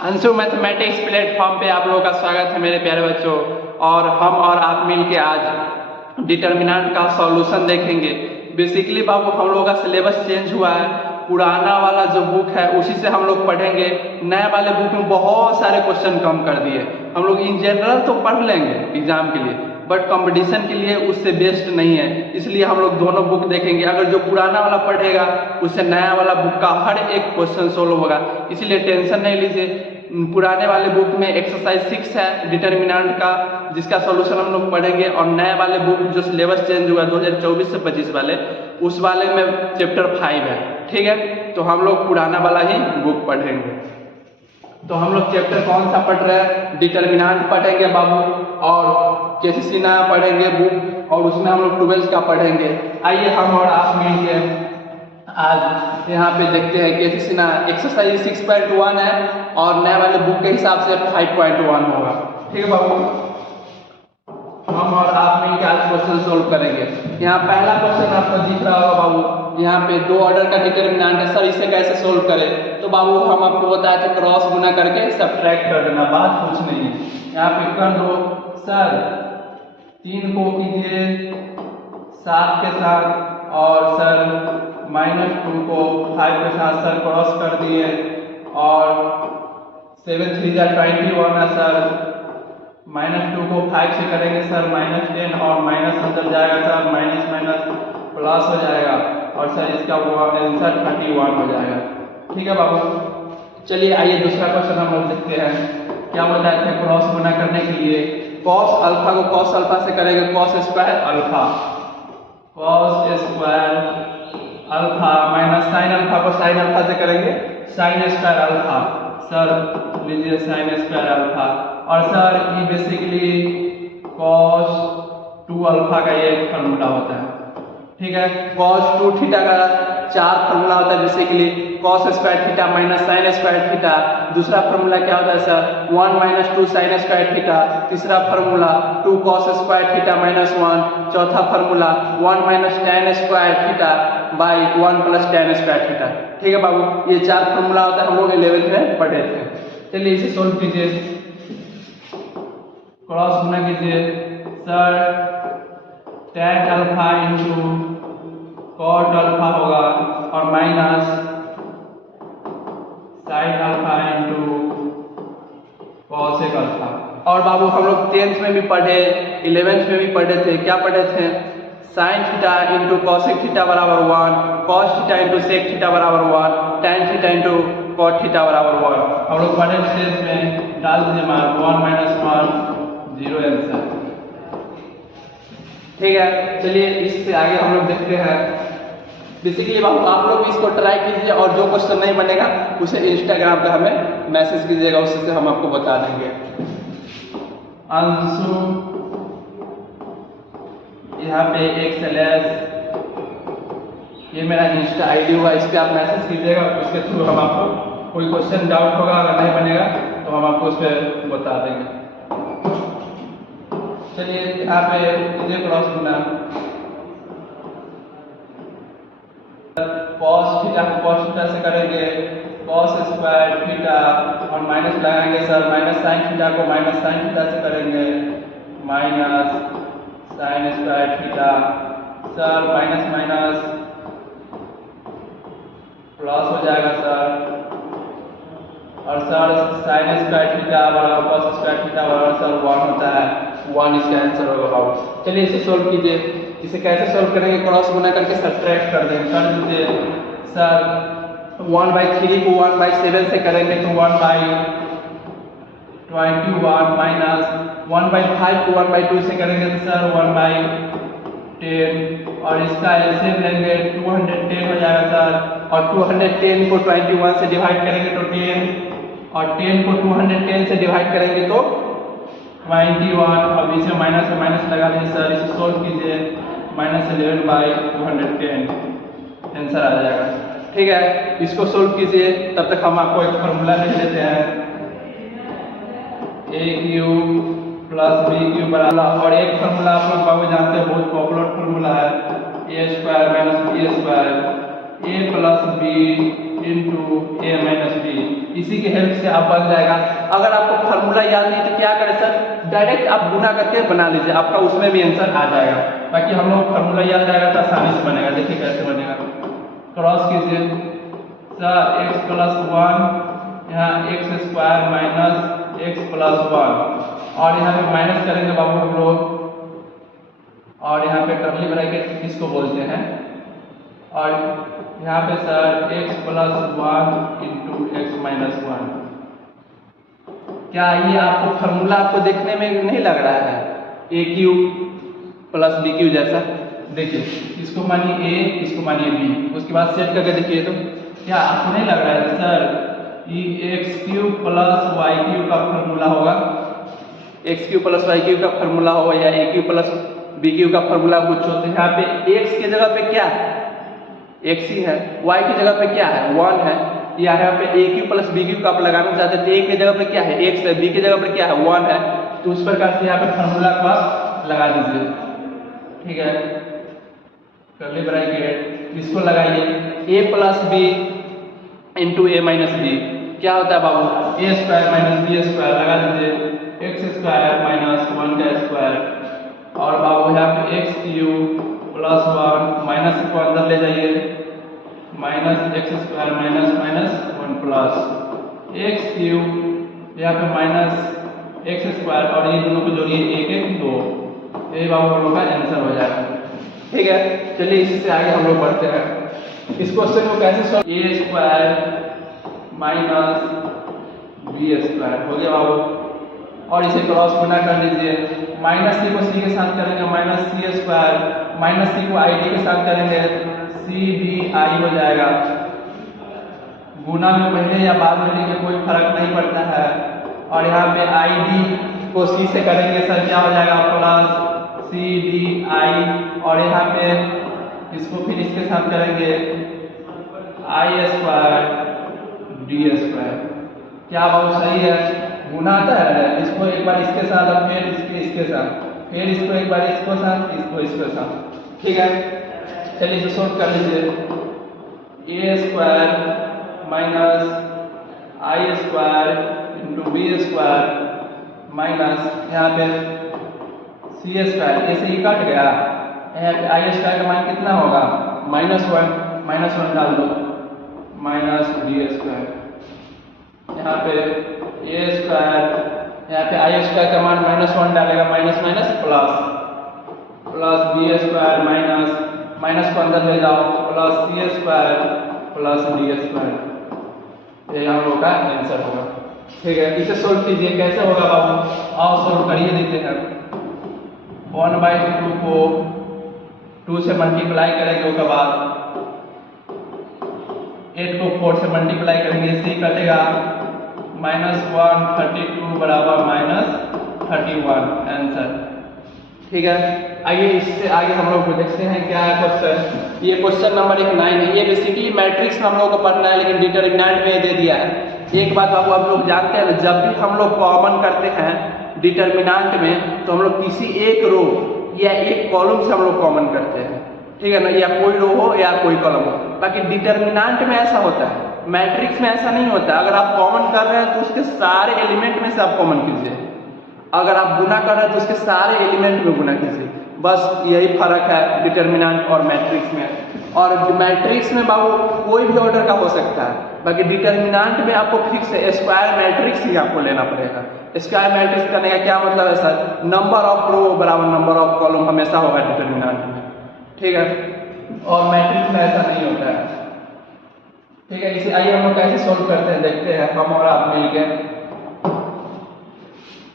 Anshu mathematics platform पे आप लोगों का स्वागत है मेरे प्यारे बच्चों। और हम और आप मिल के आज डिटर्मिनेंट का सॉल्यूशन देखेंगे। बेसिकली बाबू हम लोगों का सिलेबस चेंज हुआ है। पुराना वाला जो बुक है उसी से हम लोग पढ़ेंगे। नए वाले बुक में बहुत सारे क्वेश्चन कम कर दिए। हम लोग इन जनरल तो पढ़ लेंगे एग्जाम के लिए, बट कंपटीशन के लिए उससे बेस्ट नहीं है, इसलिए हम लोग दोनों बुक देखेंगे। अगर जो पुराना वाला पढ़ेगा उससे नया वाला बुक का हर एक क्वेश्चन सोल्व होगा, इसलिए टेंशन नहीं लीजिए। पुराने वाले बुक में एक्सरसाइज 6 है डिटर्मिनेंट का, जिसका सॉल्यूशन हम लोग पढ़ेंगे। और नए वाले बुक जो सिलेबस चेंज हुआ 2024 से 25 वाले, उस वाले में चैप्टर 5 है। ठीक है, तो हम लोग पुराना वाला ही बुक पढ़ेंगे। तो हम लोग चैप्टर कौन सा पढ़ रहे हैं? डिटर्मिनेंट पढ़ेंगे बाबू, और केसीसी नया पढ़ेंगे बुक, और उसमें हम लोग 12 का पढ़ेंगे। आइए हम और आप मिलकर आज यहाँ पे देखते हैं केसीसी ना एक्सरसाइज 6.1 है और नए वाले बुक के हिसाब से 5.1 होगा। ठीक है बाबू, हम और आप मिलकर आज क्वेश्चन सोल्व करेंगे। यहाँ पहला क्वेश्चन आपको दिख रहा होगा बाबू, यहाँ पे 2 ऑर्डर का डिटर्मिनेंट है। सर इसे कैसे सोल्व करें? तो बाबू हम आपको बताए थे क्रॉस गुना करके सब्ट्रैक्ट कर देना, बात कुछ नहीं है। यहाँ पे कर दो सर 3 को कीजिए 7 के साथ, और सर -2 को 5 के साथ सर क्रॉस कर दिए, और 7 3 21 है सर। -2 को 5 से करेंगे सर -10, और माइनस अंदर जाएगा सर, माइनस माइनस प्लस हो जाएगा, और सर इसका आंसर 31 हो जाएगा। ठीक है बाबू, चलिए आइए दूसरा क्वेश्चन हम लोग देखते हैं। क्या बताए थे क्रॉस गुना करने के लिए? कॉस अल्फा को कॉस अल्फा से करेंगे cos square alpha, cos square alpha, minus sine alpha को साइन अल्फा से करेंगे साइन स्क्वायर अल्फा। सर लीजिए साइन स्क्वायर अल्फा, और सर ये बेसिकली कॉस 2 अल्फा का ये फार्मूला होता है। ठीक है, कॉस 2 थीटा का 4 फार्मूला होता है basically, cos square theta minus sine square theta. दूसरा फार्मूला क्या होता है सर? 1 - 2 sine square theta. तीसरा फार्मूला 2 कॉस स्क्वायर थीटा -1। चौथा formula 1 - tan square theta by 1 + tan square theta. ठीक है बाबू, ये 4 फार्मूला होता है, हम लोग 11th में पढ़े थे। चलिए इसे सोल्व कीजिए, क्रॉस गुना कीजिए। Sir tan alpha into cot alpha होगा, और minus sine alpha into cosec alpha. और बाबू हम लोग 10th में भी पढ़े, 11th में भी पढ़े थे। क्या पढ़े थे? Sine theta into cosec theta बराबर 1, cos theta into sec theta बराबर 1, tan theta into cot theta बराबर 1। हम लोग पढ़े थे इसमें, डाल दीजिए मार्क 1 - 1 0 आंसर। ठीक है, चलिए इससे आगे हम लोग देखते हैं। बेसिकली बाबू आप लोग भी इसको ट्राई कीजिए, और जो क्वेश्चन नहीं बनेगा उसे इंस्टाग्राम पे हमें मैसेज कीजिएगा, उससे हम आपको बता देंगे। अंशु यहाँ पे XLS, ये मेरा इंस्टा आईडी होगा, इस पर आप मैसेज कीजिएगा, उसके थ्रू हम आपको कोई क्वेश्चन डाउट होगा, अगर नहीं बनेगा तो हम आपको उस पर बता देंगे। चलिए यहाँ पे कीजिए क्रॉस गुना। कॉस थीटा को कॉस थीटा से करेंगे कॉस स्क्वायर थीटा, और माइनस लगाएंगे सर माइनस साइन थीटा को माइनस साइन थीटा से करेंगे minus sine square theta. Sir minus minus plus हो जाएगा सर, और सर साइन स्क्वायर थीटा बराबर कॉस स्क्वायर थीटा बराबर सर 1 होता है, 1 इसका आंसर होगा बाबू। चलिए इसे सोल्व कीजिए। इसे कैसे सोल्व करेंगे? क्रॉस गुना करके सब्ट्रैक्ट कर देंगे। कर दीजिए सर 1/3 को 1/7 से करेंगे तो 1/21, माइनस 1/5 को 1/2 से करेंगे तो सर 1/10, और इसका एलसीएम लेंगे 210 हो जाएगा सर, और 210 को 21 से डिवाइड करेंगे तो 10, और 10 को 210 से डिवाइड करेंगे तो 21। अब इसे माइनस में माइनस लगा दीजिए सर, इसे सोल्व कीजिए, -11/210 आंसर आ जाएगा। ठीक है, इसको सोल्व कीजिए, तब तक हम आपको एक फार्मूला लिख देते हैं, a³ + b³ बराबर, और एक फार्मूला आप लोग बाबू जानते हैं, बहुत पॉपुलर फार्मूला है, a² - b² a + b into a - b। इसी के हेल्प से आप बन जाएगा। अगर आपको फार्मूला याद नहीं तो क्या करें सर, डायरेक्ट आप गुना करके बना लीजिए, आपका उसमें भी आंसर आ जाएगा। बाकी हम लोग फार्मूला याद जाएगा तो आसानी से बनेगा। देखिए कैसे बनेगा, क्रॉस कीजिए सर, x प्लस 1 यहाँ x² माइनस x प्लस 1 और यहाँ पे माइनस करेंगे बाबू हम लोग, और यहाँ पे कर्ली ब्रैकेट किसको बोलते हैं, और यहाँ पे sir x plus 1 into x minus 1। क्या ये आपको फार्मूला आपको देखने में नहीं लग रहा है ए क्यू प्लस बी क्यू जैसा? देखिए इसको मानिए a, इसको मानिए b, उसके बाद सेट करके देखिए तो क्या आपको नहीं लग रहा है सर ये x³ प्लस y³ का फार्मूला होगा, x³ प्लस y³ का फार्मूला होगा या a³ प्लस b³ का फार्मूला कुछ होता है। यहाँ पे x के जगह पे क्या है, x ही है, y की जगह पे क्या है 1 है, या यहाँ पे a³ प्लस b³ का आप लगाना चाहते हैं तो a की जगह पे क्या है x है, b की जगह पे क्या है 1 है, तो उस प्रकार से यहाँ पे फार्मूला का लगा दीजिए। ठीक है, कर्ली ब्रैकेट इसको लगाइए a plus B into A minus B, क्या होता है बाबू a² माइनस b² लगा दीजिए, x² माइनस 1 का स्क्वायर, और बाबू यहाँ पे x³ प्लस 1 माइनस को अंदर ले जाइए, minus x² minus minus 1 plus x³ यहाँ पे माइनस x² और ये दोनों को जोड़िए 1 1 2, ये बाबू हम लोग का आंसर हो जाएगा। ठीक है, चलिए इसी से आगे हम लोग बढ़ते हैं। इस क्वेश्चन को कैसे सॉल्व, a² माइनस b² हो गया बाबू, और इसे क्रॉस गुना कर लीजिए, माइनस c को c के साथ करेंगे माइनस c² माइनस c को id के साथ करेंगे cdi हो जाएगा। गुना में पहले या बाद में लिखे कोई फर्क नहीं पड़ता है, और यहाँ पे id को c से करेंगे सर क्या हो जाएगा प्लस cdi, और यहाँ पे इसको फिर इसके साथ करेंगे i² d²। क्या बाबू सही है, गुना आता है, इसको एक बार इसके साथ और फिर इसके साथ, फिर इसको एक बार इसको साथ, इसको इसके साथ। ठीक है, चलिए इसे सोल्व कर लीजिए, a² minus i² into b² minus यहाँ पे c² ऐसे ही कट गया, यहाँ पे i² का मान कितना होगा माइनस 1 डाल दो, माइनस d², यहाँ पे a², यहाँ पे i² का मान माइनस 1 डालेगा, minus minus plus b² minus को अंदर ले जाओ, प्लस c² प्लस d², ये हम लोग का आंसर होगा। ठीक है, इसे सोल्व कीजिए, कैसे होगा बाबू, आओ सोल्व करिए देते हैं। 1/2 को 2 से मल्टीप्लाई करेंगे, उसके बाद 8 को 4 से मल्टीप्लाई करेंगे, c कटेगा -1 32 बराबर -31 आंसर। ठीक है, आइए इससे आगे हम लोग देखते हैं क्या है क्वेश्चन। ये क्वेश्चन नंबर 9 है, ये बेसिकली मैट्रिक्स में हम लोग को पढ़ना है लेकिन डिटरमिनेंट में दे दिया है। एक बात बाबू आप लोग जानते हैं, जब भी हम लोग कॉमन करते हैं डिटरमिनेंट में तो हम लोग किसी एक रो या एक कॉलम से हम लोग कॉमन करते हैं, ठीक है ना, या कोई रो हो या कोई कॉलम हो। बाकी डिटरमिनेंट में ऐसा होता है, मैट्रिक्स में ऐसा नहीं होता। अगर आप कॉमन कर रहे हैं तो उसके सारे एलिमेंट में से आप कॉमन कीजिए, अगर आप गुना कर रहे हैं तो उसके सारे एलिमेंट में गुना कीजिए, बस यही फर्क है डिटरमिनेंट और मैट्रिक्स में। और मैट्रिक्स में बाबू कोई भी ऑर्डर का हो सकता है, बाकी डिटरमिनेंट में आपको फिक्स है, स्क्वायर मैट्रिक्स ही आपको लेना पड़ेगा। स्क्वायर मैट्रिक्स करने का क्या मतलब है सर, नंबर ऑफ रो बराबर नंबर ऑफ कॉलम हमेशा होगा डिटरमिनेंट में, ठीक है, और मैट्रिक्स में ऐसा नहीं होता है। ठीक है, इसे आइए हम लोग कैसे सोल्व करते हैं देखते हैं, हम और आप मिलके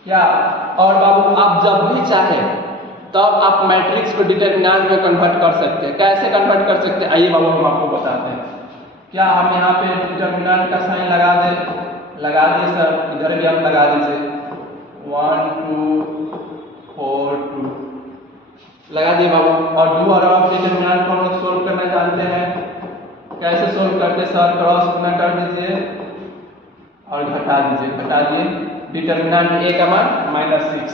क्या। और बाबू आप जब भी चाहे तब आप मैट्रिक्स को डिटरमिनेंट में कन्वर्ट कर सकते हैं। कैसे कन्वर्ट कर सकते हैं आइए बाबू हम आपको बताते हैं। क्या हम यहाँ पे डिटरमिनेंट का साइन लगा दिए सर, इधर भी आप लगा दीजिए 1 2 4 2 लगा दिए बाबू। और डू और ऑफ डिटरमिनेंट को हम लोग सोल्व करना जानते हैं, कैसे सोल्व करते सर, क्रॉस गुना कर दीजिए और घटा दिए डिटरमिनेंट a का मान -6,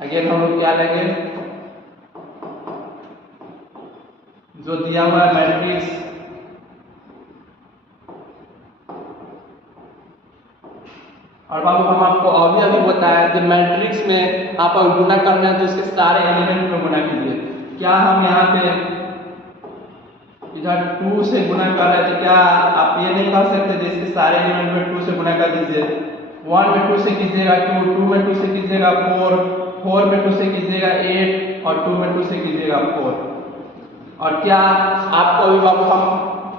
अगेन हम लोग क्या लेंगे जो दिया हुआ है मैट्रिक्स और बाबू हम आपको अभी बताया जब मैट्रिक्स में आप अगर गुना करना है तो उसके सारे एलिमेंट में गुना कीजिए। क्या हम यहाँ पे इधर 2 से गुना कर रहे थे, क्या आप ये नहीं कर सकते थे इसके सारे एलिमेंट में 2 से गुना कर दीजिए। 1 में 2 से कीजिएगा 2, 2 में 2 से कीजिएगा 4, 4 में 2 से कीजिएगा 8 और 2 में 2 से कीजिएगा 4। और क्या आपको अभी बाबू हम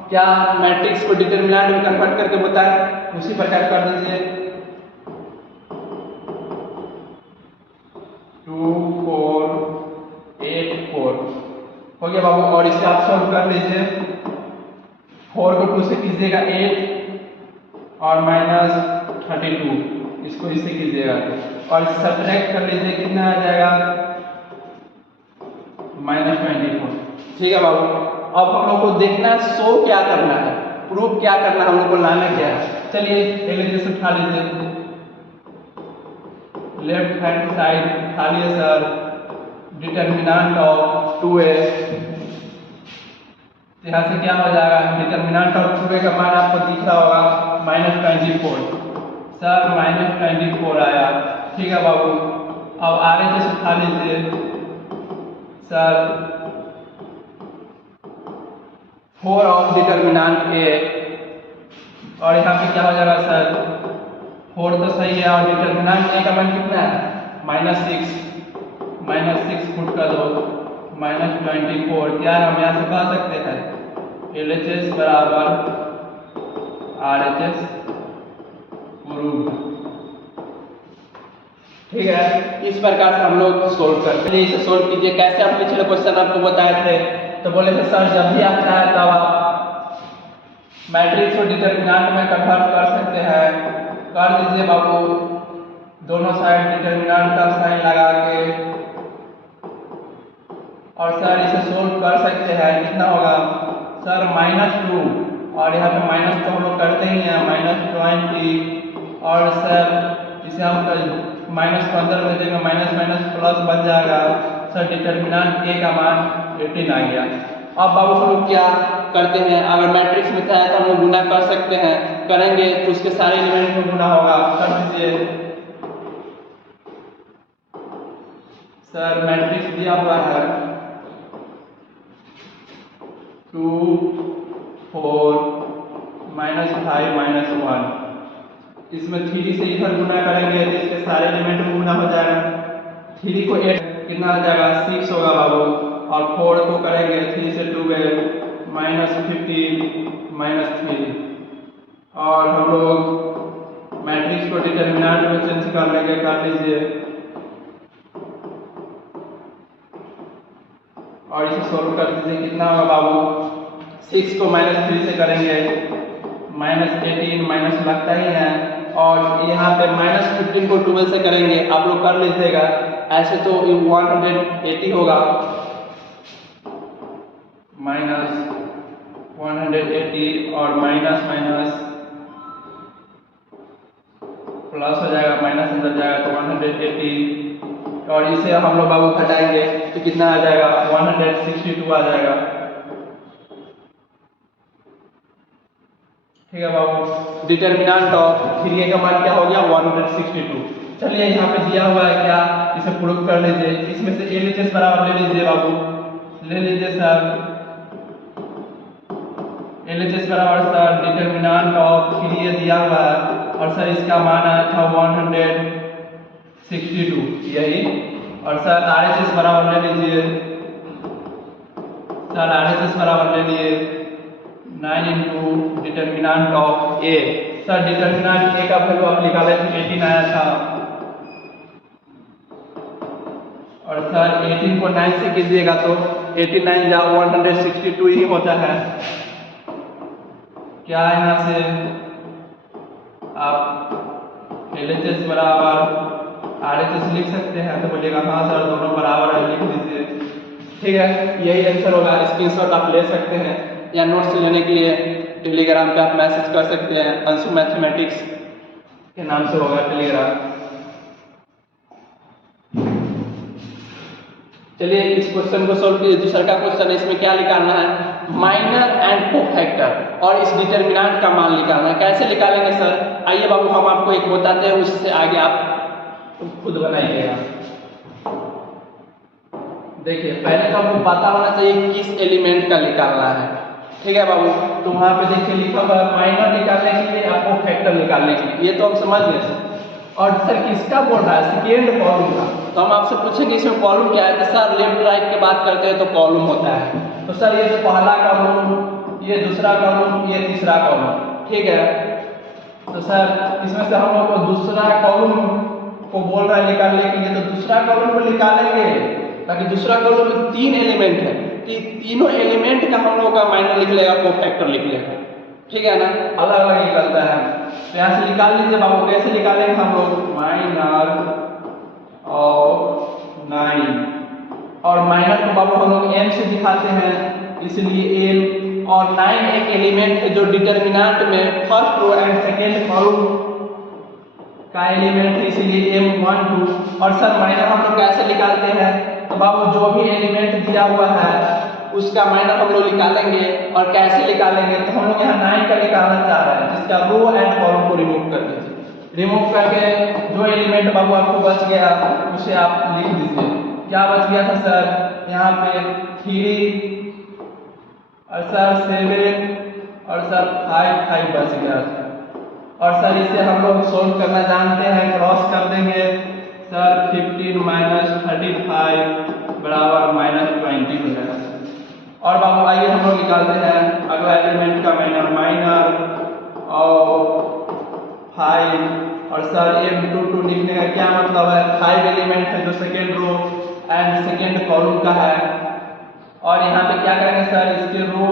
क्या मैट्रिक्स को डिटरमिनेंट में कन्वर्ट करके बताएं, उसी प्रकार कर दीजिए 2, 4, 8, 4 हो गया बाबू। और इसे आप सॉल्व कर लीजिए। 4 को 2 से कीजिएगा 8 और -32, इसको इससे कीजिएगा और सब्ट्रैक्ट कर लीजिए, कितना आ जाएगा -24। ठीक है बाबू। अब हम लोग को देखना है शो क्या करना है, प्रूफ क्या करना है, हम लोग को लाना क्या है। चलिए एलिजेस उठा लीजिए, लेफ्ट हैंड साइड उठा लिए सर, डिटरमिनेंट ऑफ 2a। यहाँ से क्या हो जाएगा, डिटरमिनेंट ऑफ 2a का मान आपको दिख रहा होगा -24 सर, -24 आया। ठीक है बाबू। अब आगे जैसे उठा लीजिए सर 4 ऑफ डिटरमिनेंट a और यहाँ पे क्या हो जाएगा सर 4 तो सही है और डिटरमिनेंट a का मान कितना है -6 फुट का दो -24। क्या है, हम यहाँ से कह सकते हैं LHS बराबर RHS प्रूफ। ठीक है, इस प्रकार से हम लोग सोल्व करते हैं। इसे सोल्व कीजिए। कैसे हम पिछले क्वेश्चन आपको बताए थे, तो बोले थे सर जब भी आता है तब आप मैट्रिक्स को डिटरमिनेंट में कन्वर्ट कर सकते हैं। कर दीजिए बाबू, दोनों साइड डिटरमिनेंट का साइन लगा के और सर इसे सोल्व कर सकते हैं। कितना होगा सर -2 और यहाँ पे माइनस तो हम लोग करते ही हैं -20 और सर इसे हम -15 में देंगे, माइनस माइनस प्लस बन जाएगा सर, डिटरमिनेंट a का मान 18 आ गया। अब बाबू हम लोग क्या करते हैं, अगर मैट्रिक्स में चाहे तो हम लोग गुना कर सकते हैं, करेंगे तो उसके सारे एलिमेंट में गुना होगा। कर दीजिए सर, मैट्रिक्स दिया हुआ है 2, 4, -5, -1। इसमें 3 से इधर गुना करेंगे तो इसके सारे एलिमेंट में गुना हो जाएगा। 3 को 8 कितना आ जाएगा 6 होगा बाबू, और 4 को करेंगे 3 से 12 -15 -3 और हम लोग मैट्रिक्स को डिटरमिनेंट में चेंज कर लेंगे। कर लीजिए और इसे सोल्व कर दीजिए। कितना होगा बाबू, 6 को -3 से करेंगे -18 माइनस लगता ही है और यहाँ पे -15 को 12 से करेंगे, आप लोग कर लीजिएगा। ऐसे तो 180 होगा -180 और माइनस माइनस प्लस हो जाएगा, माइनस अंदर जाएगा तो 180 और इसे हम लोग बाबू घटाएंगे तो कितना आ जाएगा 162 आ जाएगा। ठीक है बाबू, डिटरमिनेंट ऑफ 3a का मान क्या हो गया 162। चलिए यहाँ पे दिया हुआ है क्या, इसे प्रूव कर लीजिए। इसमें से LHS बराबर ले लीजिए बाबू, ले लीजिए सर। LHS बराबर सर डिटरमिनेंट ऑफ 3a दिया हुआ है और सर इसका मान आया था 162 यही, और सर RHS बराबर ले लीजिए सर, RHS बराबर ले लिए 9 into determinant of a। Sir determinant a का वैल्यू आप निकाले तो 18 आया था और सर 18 को 9 से कीजिएगा तो 89 या 162 ही होता है। क्या यहाँ से आप LHS बराबर RHS लिख सकते हैं, तो बोलिएगा हाँ सर दोनों बराबर है, लिख लीजिए। ठीक है, यही आंसर होगा। स्क्रीनशॉट आप ले सकते हैं या नोट्स लेने के लिए टेलीग्राम पे आप मैसेज कर सकते हैं, अंशु मैथमेटिक्स के नाम से होगा टेलीग्राम। चलिए इस क्वेश्चन को सोल्व कीजिए। दूसरा का क्वेश्चन है, इसमें क्या निकालना है, माइनर एंड कोफैक्टर और इस डिटरमिनेंट का मान निकालना है। कैसे निकालेंगे सर, आइए बाबू हम आपको एक बताते हैं, उससे आगे आप खुद बनाइएगा। देखिए पहले तो आपको पता होना चाहिए किस एलिमेंट का निकालना है, ठीक है बाबू। तो वहां पे देखिए लिखा हुआ है माइनर निकालने के लिए आपको फैक्टर निकालने के लिए, ये तो हम समझ गए सर। और सर किसका बोल रहा है, सेकेंड कॉलम का। तो हम आपसे पूछेंगे इसमें कॉलम क्या है, तो सर लेफ्ट राइट की बात करते हैं तो कॉलम होता है। तो सर ये पहला कॉलम, ये दूसरा कॉलम, ये तीसरा कॉलम, ठीक है। तो सर इसमें से हम लोग को दूसरा कॉलम को बोल रहा है निकालने के लिए, तो दूसरा कॉलम को निकालेंगे ताकि दूसरा कॉलम में 3 एलिमेंट है, कि तीनों एलिमेंट का हम लोग का माइनर लिख लेगा, कोफैक्टर लिख लेगा, ठीक है ना, अलग अलग निकलता है। तो यहाँ से निकाल लीजिए बाबू। कैसे निकालेंगे हम लोग, माइनर ऑफ 9 और माइनर को बाबू हम लोग m से दिखाते हैं, इसलिए m और 9 एक एलिमेंट है जो डिटरमिनेंट में first row and second column का एलिमेंट है, इसलिए m1 2। और सर माइनर हम लोग कैसे निकालते हैं, तो बाबू जो भी एलिमेंट दिया हुआ है उसका माइनर हम लोग निकालेंगे। और कैसे निकालेंगे, तो हम लोग यहाँ 9 का निकालना चाह रहे हैं, जिसका रो एंड कॉलम को रिमूव कर दीजिए। रिमूव करके जो एलिमेंट बाबू आपको बच गया उसे आप लिख दीजिए। क्या बच गया था सर, यहाँ पे 3 और सर 7 और सर 5 बच गया था। और सर इसे हम लोग सोल्व करना जानते हैं, क्रॉस कर देंगे सर, 15 माइनस 35 बराबर -20 हो जाएगा। और बाबू आइए हम लोग निकालते हैं अगला एलिमेंट का माइनर, माइनर और 5 और सर m22 लिखने का क्या मतलब है, 5 एलिमेंट है जो second row and second column का है। और यहाँ पे क्या करेंगे सर, इसके रो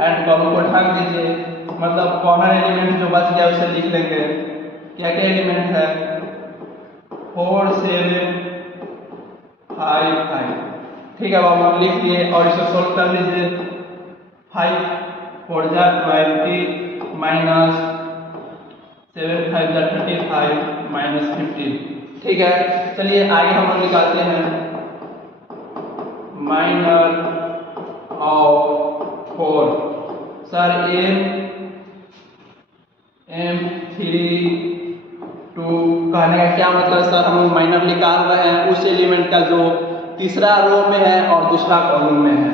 एंड कॉलम को ढक दीजिए, मतलब कॉमन एलिमेंट जो बच गया उसे लिख लेंगे। क्या क्या एलिमेंट है, 4 7 5 5, ठीक है बाबू लिख लिए। और इसे सोल्व कर लीजिए, 5 4 जा 20 माइनस 7 5 जा 35 माइनस 15, ठीक है। चलिए आगे हम लोग निकालते हैं माइनर ऑफ 4। सर m3 2 कहने का क्या मतलब सर, हम लोग माइनर निकाल रहे हैं उस एलिमेंट का जो तीसरा रो में है और दूसरा कॉलम में है।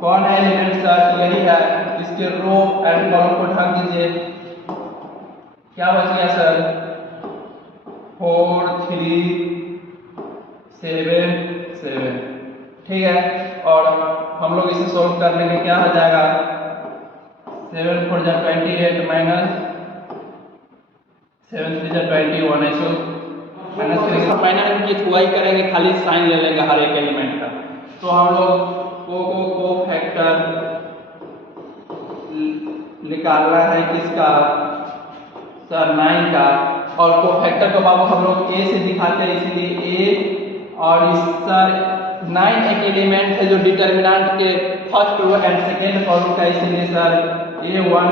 कौन है एलिमेंट सर, यही है, इसके रो एंड कॉलम को ढक दीजिए। क्या बच गया सर, 4 3 7 7, ठीक है। और हम लोग इसे सोल्व कर लेंगे, क्या हो जाएगा, 7 4 जा 28 माइनस 7 3 जा 21, ऐसे माइनस माइनर की थुआई करेंगे, खाली साइन ले लेंगे हर एक एलिमेंट का। तो हम लोग को फैक्टर निकालना है किसका सर, 9 का। और को फैक्टर को बाबू हम लोग a से दिखाते हैं, इसीलिए a और इस सर 9 एक एलिमेंट है जो डिटरमिनेंट के first row and second column का, इसीलिए सर a1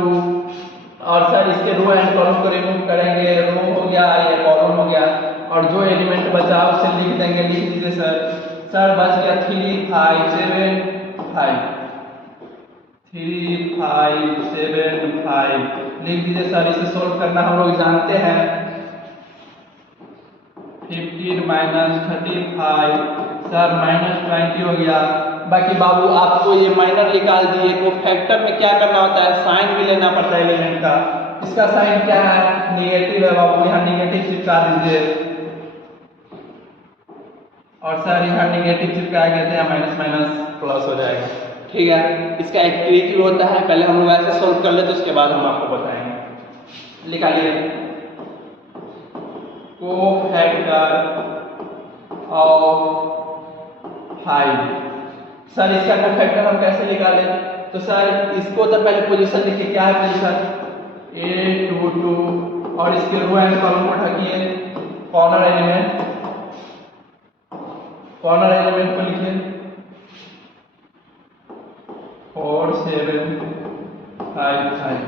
2 और सर इसके रो एंड कॉलम को रिमूव करेंगे, रो हो गया ये कॉलम हो गया, और जो एलिमेंट बचा उसे लिख देंगे। लिख दीजिए सर, सर बच गया 3 5 7 5, 3 5 7 5 लिख दीजिए सर। इसे सोल्व करना हम लोग जानते हैं, 15 माइनस 35 सर -20 हो गया। बाकी बाबू आपको ये माइनर निकाल दिए, को फैक्टर में क्या करना होता है, साइन भी लेना पड़ता है एलिमेंट का। इसका साइन क्या है, नेगेटिव है बाबू, यहाँ नेगेटिव चिपका दीजिए। और सर यहाँ नेगेटिव चिपका गए थे, माइनस माइनस प्लस हो जाएगा, ठीक है। इसका एक ट्रिक भी होता है, पहले हम लोग ऐसे सोल्व कर लेते उसके बाद हम आपको बताएंगे। निकालिए को फैक्टर ऑफ 5। सर इसका को फैक्टर हम कैसे निकालें, तो सर इसको तो पहले पोजीशन लिखिए, क्या है पोजीशन, a22 और इसके रो एंड कॉलम को ढकिए, कॉर्नर एलिमेंट को लिखिए 4 7 5 5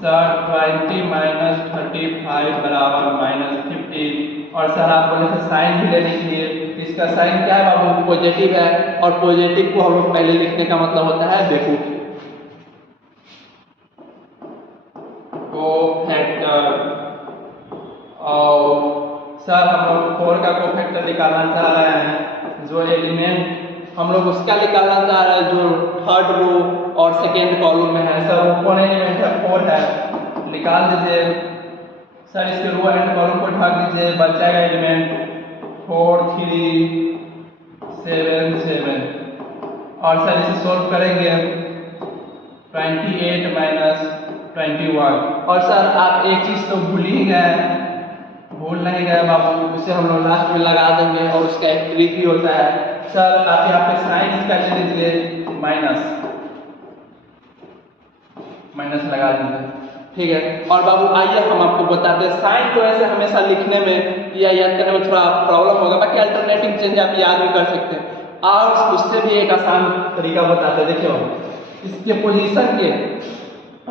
सर 20 माइनस 35 बराबर -15। और सर आप बोले थे साइन भी लेने के लिए, इसका साइन क्या है बाबू? पॉजिटिव है, और पॉजिटिव को हम लोग पहले लिखने का मतलब होता है बेवकूफ। कोफैक्टर, और सर हम लोग 4 का कोफैक्टर निकालना चाह रहे हैं, जो एलिमेंट हम लोग उसका निकालना चाह रहे हैं जो थर्ड रो और सेकेंड कॉलम में है। सर वो कौन एलिमेंट है? 4 है, निकाल दीजिए सर, इसके रो एंड कॉलम को ढक दीजिए, बच जाएगा एलिमेंट 4 3 7 7। और सर इसे सोल्व करेंगे 28 माइनस 21। और सर आप एक चीज़ तो भूल ही गए, भूल नहीं गए बाबू, उसे हम लोग लास्ट में लगा देंगे और उसका एक ट्रिक भी होता है। सर आप यहाँ पे साइन इसका ले लीजिए, माइनस लगा दीजिए, ठीक है। और बाबू आइए हम आपको बताते हैं, साइन तो ऐसे हमेशा लिखने में या याद करने में थोड़ा प्रॉब्लम होगा, बाकी अल्टरनेटिव चेंज आप याद भी कर सकते हैं। और उससे भी एक आसान तरीका बताते हैं, देखिए इसके पोजीशन के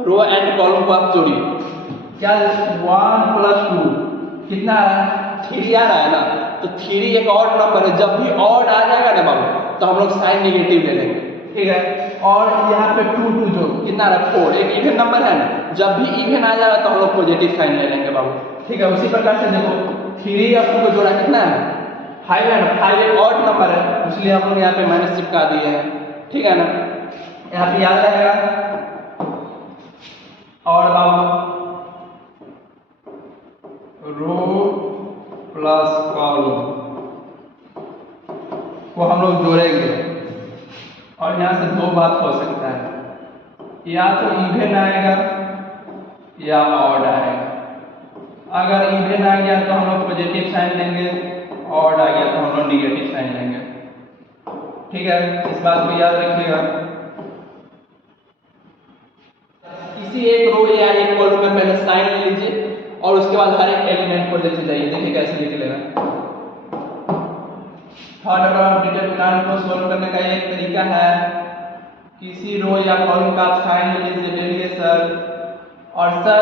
रो एंड कॉलम को आप जोड़िए, क्या 1 + 2 कितना है? 3 आ रहा है ना, तो 3 एक और नंबर है, जब भी ऑड आ जाएगा ना बाबू तो हम लोग साइन नेगेटिव ले लेंगे, ठीक है। और यहाँ पे 2 2 जो कितना रहा? 4, एक इवन नंबर है ना, जब भी इवन आ जाएगा तो हम लोग पॉजिटिव साइन ले लेंगे बाबू, ठीक है। उसी प्रकार से देखो 3 और 2 को जोड़ा कितना है? 5 है ना, 5 एक ऑड नंबर है, इसलिए हम लोग यहाँ पे माइनस चिपका दिए हैं, ठीक है ना, यहाँ पे याद रहेगा। और बाबू रो प्लस कॉलम को हम लोग जोड़ेंगे, और यहाँ से 2 बात हो सकता है, या तो इवन आएगा या ऑड आएगा। अगर इवन आ गया तो हम लोग पॉजिटिव साइन लेंगे, ऑड आ गया तो हम लोग निगेटिव साइन लेंगे, ठीक है, इस बात को याद रखिएगा। किसी एक रो या एक कॉलम में पहले साइन ले लीजिए और उसके बाद हर एक एलिमेंट को लेते जाइए, देखिए कैसे निकलेगा। थर्ड ऑर्डर डिटरमिनेंट को सोल्व करने का एक तरीका है, किसी रो या कॉलम का आप साइन ले लीजिए सर, और सर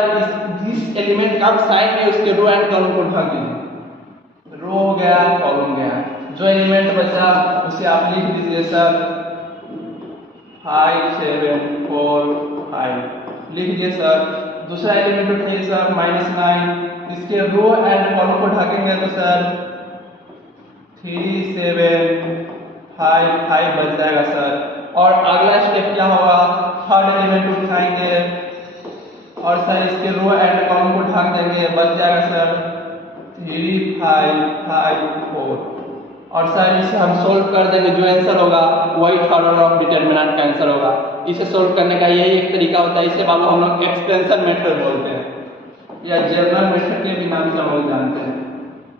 जिस एलिमेंट का आप साइन ले उसके रो एंड कॉलम को ढक दीजिए, रो गया कॉलम गया, जो एलिमेंट बचा उसे आप लिख दीजिए सर 5 7 4 5 लिख दिए सर। दूसरा एलिमेंट उठाइए सर -9, इसके रो एंड कॉलम को ढकेंगे तो सर 3 7 5 5 बच जाएगा सर। और अगला स्टेप क्या होगा? थर्ड एलिमेंट उठाएंगे और सर इसके रो एंड कॉलम को ढक देंगे, बच जाएगा सर 3 5 5 4। और सर इसे हम सोल्व कर देंगे, जो आंसर होगा वही थर्ड ऑर्डर ऑफ डिटरमिनेंट का आंसर होगा। इसे सोल्व करने का यही एक तरीका होता है, इसे बाबू हम लोग एक्सटेंशन मेथड बोलते हैं या जनरल मेथड के भी नाम से हम लोग जानते हैं।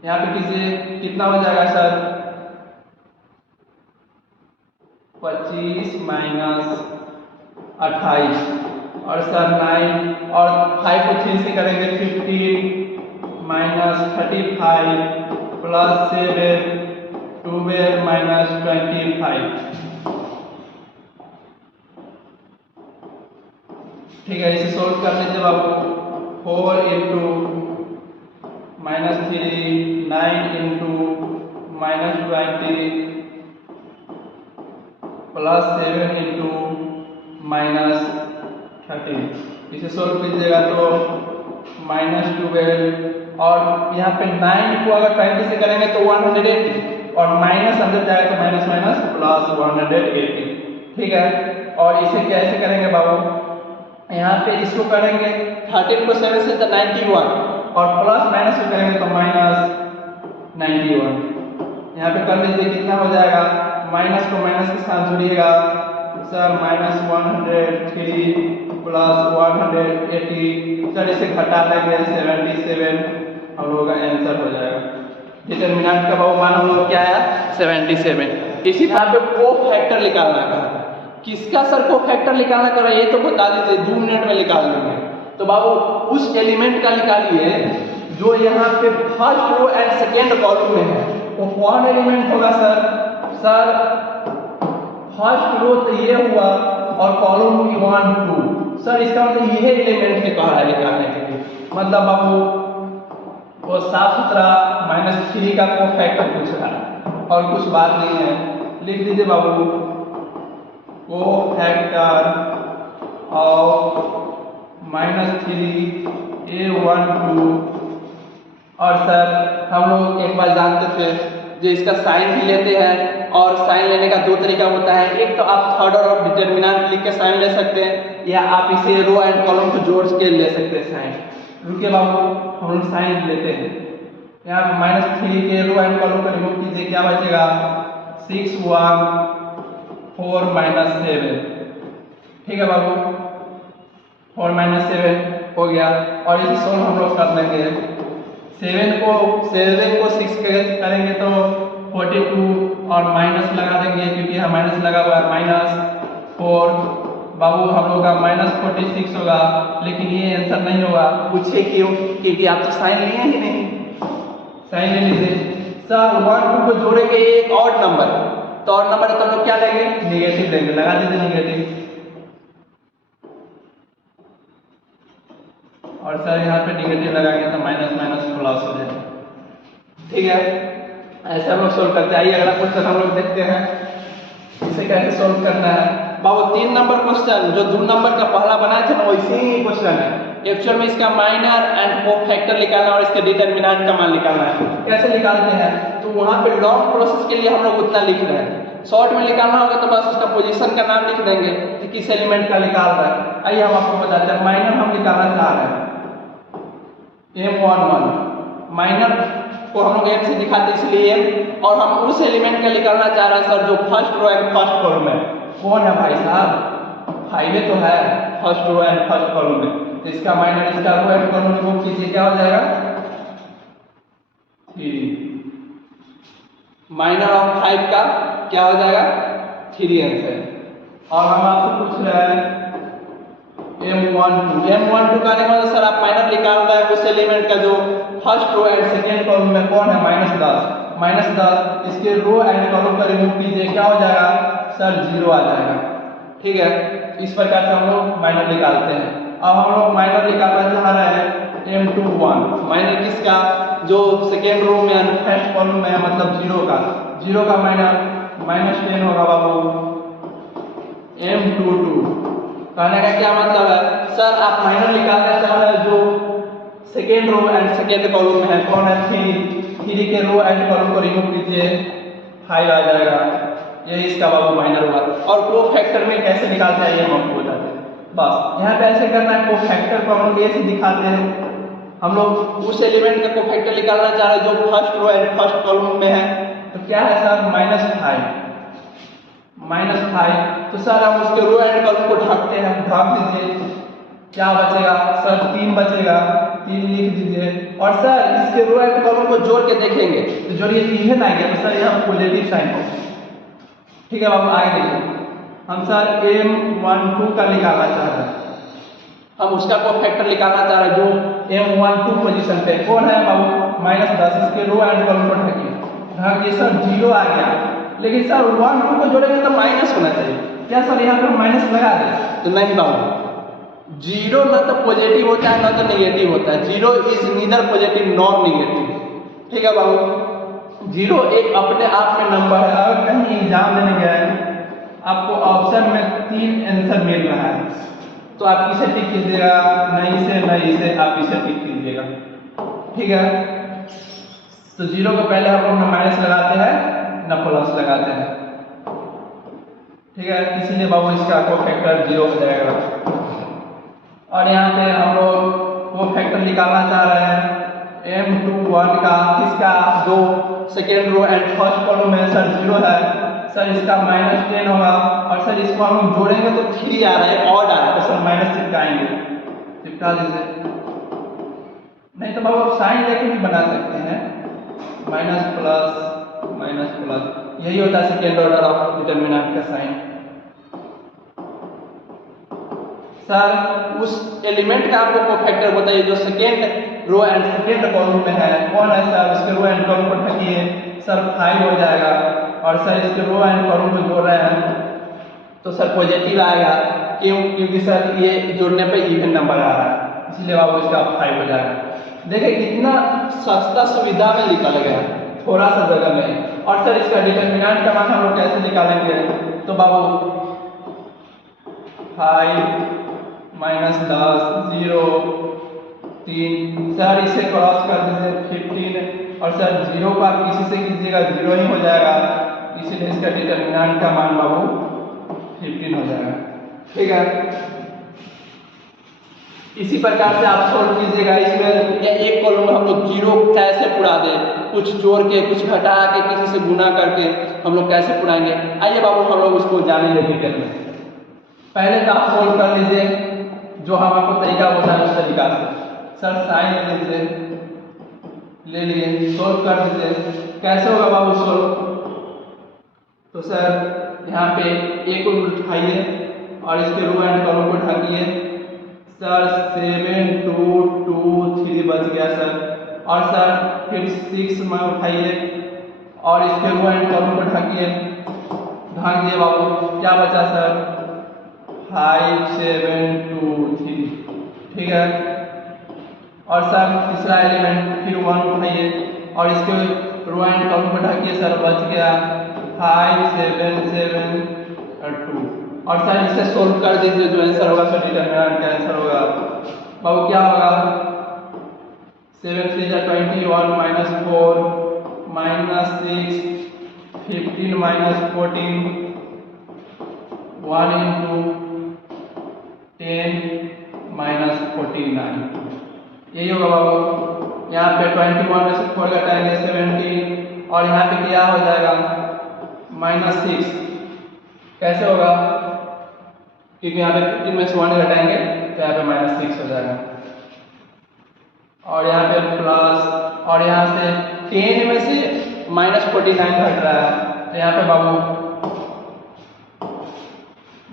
यहाँ पे किसी कितना हो जाएगा सर 25 माइनस 28 और सर 9 और 5 को 3 से करेंगे 15 माइनस 35 प्लस 7 12 माइनस 25, ठीक है। इसे सोल्व कर लीजिए बाबू 4 इंटू -3 9 इंटू -20 प्लस 7 इंटू -30, इसे सोल्व कीजिएगा तो -12 और यहाँ पे 9 को अगर 20 से करेंगे तो 180 और माइनस अंदर जाएगा तो माइनस माइनस प्लस 180, ठीक है। और इसे कैसे करेंगे बाबू? यहाँ पे इसको करेंगे 13 को 7 से तो 91 और प्लस माइनस को करेंगे तो -91। यहाँ पे कर लीजिए कितना हो जाएगा, माइनस को माइनस के साथ जोड़िएगा सर -103 प्लस 180, सर इसे घटा देंगे 77, हम लोगों का आंसर हो जाएगा। डिटरमिनेंट का बाबू मान हम लोग क्या है 77। इसी तरह पे कोफैक्टर निकालना का, किसका सर कोफैक्टर निकालना कर रहा है ये तो बता दीजिए, 2 मिनट में निकाल देंगे। तो बाबू उस एलिमेंट का निकालिए जो यहाँ पे first row and second column में है, वो कौन एलिमेंट होगा सर? सर फर्स्ट रो तो ये हुआ और कॉलम भी 1 2, सर इसका मतलब ये एलिमेंट से कह रहा है निकालने के लिए, मतलब बाबू वो साफ सुथरा -3 का कोफैक्टर पूछ रहा है और कुछ बात नहीं है। लिख दीजिए बाबू, कोफैक्टर ऑफ -3 A12। और सर हम लोग एक बार जानते थे जो इसका साइन भी लेते हैं, और साइन लेने का 2 तरीका होता है। एक तो आप थर्ड ऑर्डर ऑफ डिटर्मिनेंट लिख के साइन ले सकते हैं, या आप इसे रो एंड कॉलम को जोड़ के ले सकते हैं साइन। रुकिए बाबू, हम लोग साइन लेते हैं। यहाँ पे -3 के रो एंड कॉलम को रिमूव कीजिए, क्या बचेगा 6 1 4 -7। ठीक है बाबू, 4 -7 हो गया। और इसे सोल्व हम लोग कर लेंगे। 7 को 6 करेंगे तो 42 और माइनस लगा देंगे क्योंकि यहाँ माइनस लगा हुआ है -4। बाबू हम लोग का -46 होगा, लेकिन ये आंसर नहीं होगा। पूछे क्यों? क्योंकि आप तो साइन लिए ही नहीं। साइन ले लीजिए सर। 1 2 को जोड़ेंगे एक ऑड नंबर, तो ऑड नंबर है तो हम लोग क्या लेंगे? नेगेटिव लेंगे। लगा दीजिए नेगेटिव। और सर यहाँ पे नेगेटिव लगाएंगे तो माइनस प्लस हो जाएगा। ठीक है, ऐसे हम लोग सोल्व करते हैं। आइए अगला क्वेश्चन हम लोग देखते हैं, इसे कैसे सोल्व करना है। बाबू 3 नंबर क्वेश्चन जो 2 नंबर का पहला बनाया था ना, वैसे ही क्वेश्चन है। एक्चुअल में इसका माइनर एंड कोफैक्टर निकालना और इसके डिटर्मिनेंट का मान निकालना है। कैसे निकालते हैं? तो वहाँ पे लॉन्ग प्रोसेस के लिए हम लोग उतना लिख रहे हैं। शॉर्ट में निकालना होगा तो बस उसका पोजीशन का नाम लिख देंगे कि किस एलिमेंट का निकाल रहा है। आइए हम आपको बताते हैं। माइनर हम निकालना चाह रहे हैं M11। माइनर को हम लोग M से दिखाते इसलिए M, और हम उस एलिमेंट का निकालना चाह रहे हैं सर जो first row and first column है। कौन है भाई साहब? हाईवे तो है first row and first column में, तो इसका माइनर इसका रो एंड कॉलम रिमूव कीजिए, क्या हो जाएगा 3। माइनर ऑफ 5 का क्या हो जाएगा 3 आंसर। और हम आपसे पूछ रहे हैं M12 का मतलब सर आप माइनर निकाल रहे हैं उस एलिमेंट का जो first row and second column में कौन है -10। इसके रो एंड कॉलम का रिमूव कीजिए, क्या हो जाएगा सर 0 आ जाएगा। ठीक है, इस प्रकार से हम लोग माइनर निकालते हैं। अब हम लोग माइनर निकालना चाह रहे हैं M21। माइनर किसका? जो सेकेंड रो में एंड फर्स्ट कॉलम में है, मतलब 0 का माइनर -10 होगा बाबू। M22 कहने का क्या मतलब है? सर आप माइनर निकालना चाह रहे हैं जो second row and second column में है, कौन है 3 के रो एंड कॉलम को रिमूव कीजिए, 5 आ जाएगा। यही इसका बाबू माइनर हुआ। और कोफैक्टर में कैसे निकालते हैं ये हम आपको बताते हैं। बस यहाँ पे ऐसे करना है, कोफैक्टर को हम लोग ऐसे दिखाते हैं। हम लोग उस एलिमेंट का कोफैक्टर निकालना चाह रहे हैं जो first row and first column में है, तो क्या है सर -5। तो सर हम उसके रो एंड कॉलम को ढकते हैं, ढक दीजिए, क्या बचेगा सर 3 बचेगा, 3 लिख दीजिए। और सर इसके रो एंड कॉलम को जोड़ के देखेंगे तो जोड़िए इवन आ गया, तो सर यहाँ पॉजिटिव साइन हो। ठीक है बाबू, आगे देखिए। हम सर M12 का निकालना चाह रहे हैं, हम उसका कोफैक्टर निकालना चाह रहे हैं जो M12 पोजीशन पे कौन है बाबू -10। इसके रो एंड कॉलम को ढकिए सर 0 आ गया, लेकिन सर 1 2 को जोड़ेंगे तो माइनस होना चाहिए। क्या सर यहाँ पर माइनस लगा दे? तो नहीं बाबू, 0 न तो पॉजिटिव होता है न तो नेगेटिव होता है। 0 is neither positive nor negative. ठीक है बाबू, 0 एक अपने आप में नंबर है। अगर कहीं एग्जाम देने गए आपको ऑप्शन में 3 आंसर मिल रहा है, तो आप इसे टिक कीजिएगा, नहीं इसे आप इसे टिक कीजिएगा। ठीक है, तो 0 को पहले हम लोग न माइनस लगाते हैं न प्लस लगाते हैं। ठीक है, इसीलिए बाबू इसका कोफैक्टर 0 हो जाएगा। और यहाँ पे हम लोग कोफैक्टर निकालना चाह रहे हैं M21 का, किसका? जो second row and first column में सर 0 है, सर इसका -10 होगा। और सर इसको हम लोग जोड़ेंगे तो 3 आ रहा है, ऑड आ रहा है, तो सर माइनस चिपकाएंगे, चिपका दीजिए। नहीं तो बाबू साइन लेके भी बना सकते हैं, माइनस प्लस, यही होता है सेकेंड ऑर्डर ऑफ डिटर्मिनेंट का साइन। सर उस एलिमेंट का आपको कोफैक्टर बताइए जो second row and second column में है, कौन है सर? उसके रो एंड कॉलम को ढकिए, सर 5 हो जाएगा। और सर इसके रो एंड कॉलम को जोड़ रहे हैं तो सर पॉजिटिव आएगा। क्यों? क्योंकि सर ये जोड़ने पे इवन नंबर आ रहा है, इसलिए बाबू इसका 5 हो जाएगा। देखिए कितना सस्ता सुविधा में निकल गया, थोड़ा सा जगह में। और सर इसका डिटर्मिनेंट का मान हम लोग कैसे निकालेंगे? तो बाबू 5 माइनस 10 0 3, सर इसे क्रॉस कर दीजिए 15, और सर 0 को आप किसी से कीजिएगा 0 ही हो जाएगा, इसीलिए इसका डिटर्मिनेंट का मान बाबू 15 हो जाएगा। ठीक है, इसी प्रकार से आप सोल्व कीजिएगा। इसमें एक कॉलम में हम लोग 0 कैसे पुरा दें, कुछ जोड़ के, कुछ घटा के, किसी से गुना करके हम लोग कैसे पुराएंगे, आइए बाबू हम लोग उसको जानेंगे डिटेल में। पहले तो आप सोल्व कर लीजिए, जो हम आपको तरीका बताएं उस तरीका से। सर साइन ले लीजिए, ले लिए, सोल्व कर दीजिए। कैसे होगा बाबू सोल्व? तो सर यहाँ पे ए को उठाइए और इसके रो एंड कॉलम को ढकिए। सर 7 2 2 3 बच गया सर। और सर फिर 6 में उठाइए और इसके रो एंड कॉलम को ढकिए, ढक दिए बाबू। क्या बचा सर? 5 7 2 3। ठीक है, और सर तीसरा एलिमेंट फिर 1 उठाइए और इसके रो एंड कॉलम को ढकिए। सर बच गया 5 7 7 2। और सर इसे सोल्व कर दीजिए, जो आंसर होगा सर डिटरमिनेंट का आंसर होगा बाबू क्या होगा? 7 3 21 minus 4 minus 6 15 minus 14 1 into 10 minus 49, यही होगा बाबू। यहाँ पे 21 में से 4 घटाएंगे 17, और यहाँ पे क्या हो जाएगा? माइनस 6। कैसे होगा? क्योंकि यहाँ पे 15 में से 1 घटाएंगे तो यहाँ पे माइनस 6 हो जाएगा, और यहाँ पे प्लस, और यहाँ से 10 में से माइनस 49 घट रहा है तो यहाँ पे बाबू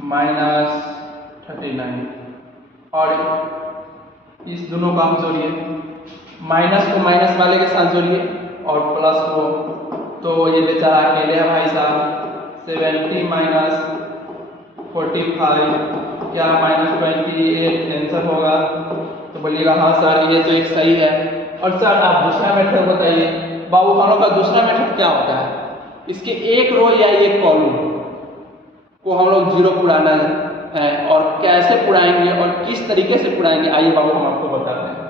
माइनस 39। और इस दोनों को आप जोड़िए, माइनस को माइनस वाले के साथ जोड़िए और प्लस को, तो ये बेचारा अकेले है भाई साहब। 70 माइनस 45 क्या माइनस 28 आंसर होगा? तो बोलिएगा हाँ सर ये तो एक सही है। और सर आप दूसरा मेथड बताइए। बाबू हम लोग का दूसरा मेथड क्या होता है? इसके एक रो या एक कॉलम को हम लोग 0 पुराना है, और कैसे पुराएंगे और किस तरीके से पुराएंगे, आइए बाबू हम आपको बताते हैं।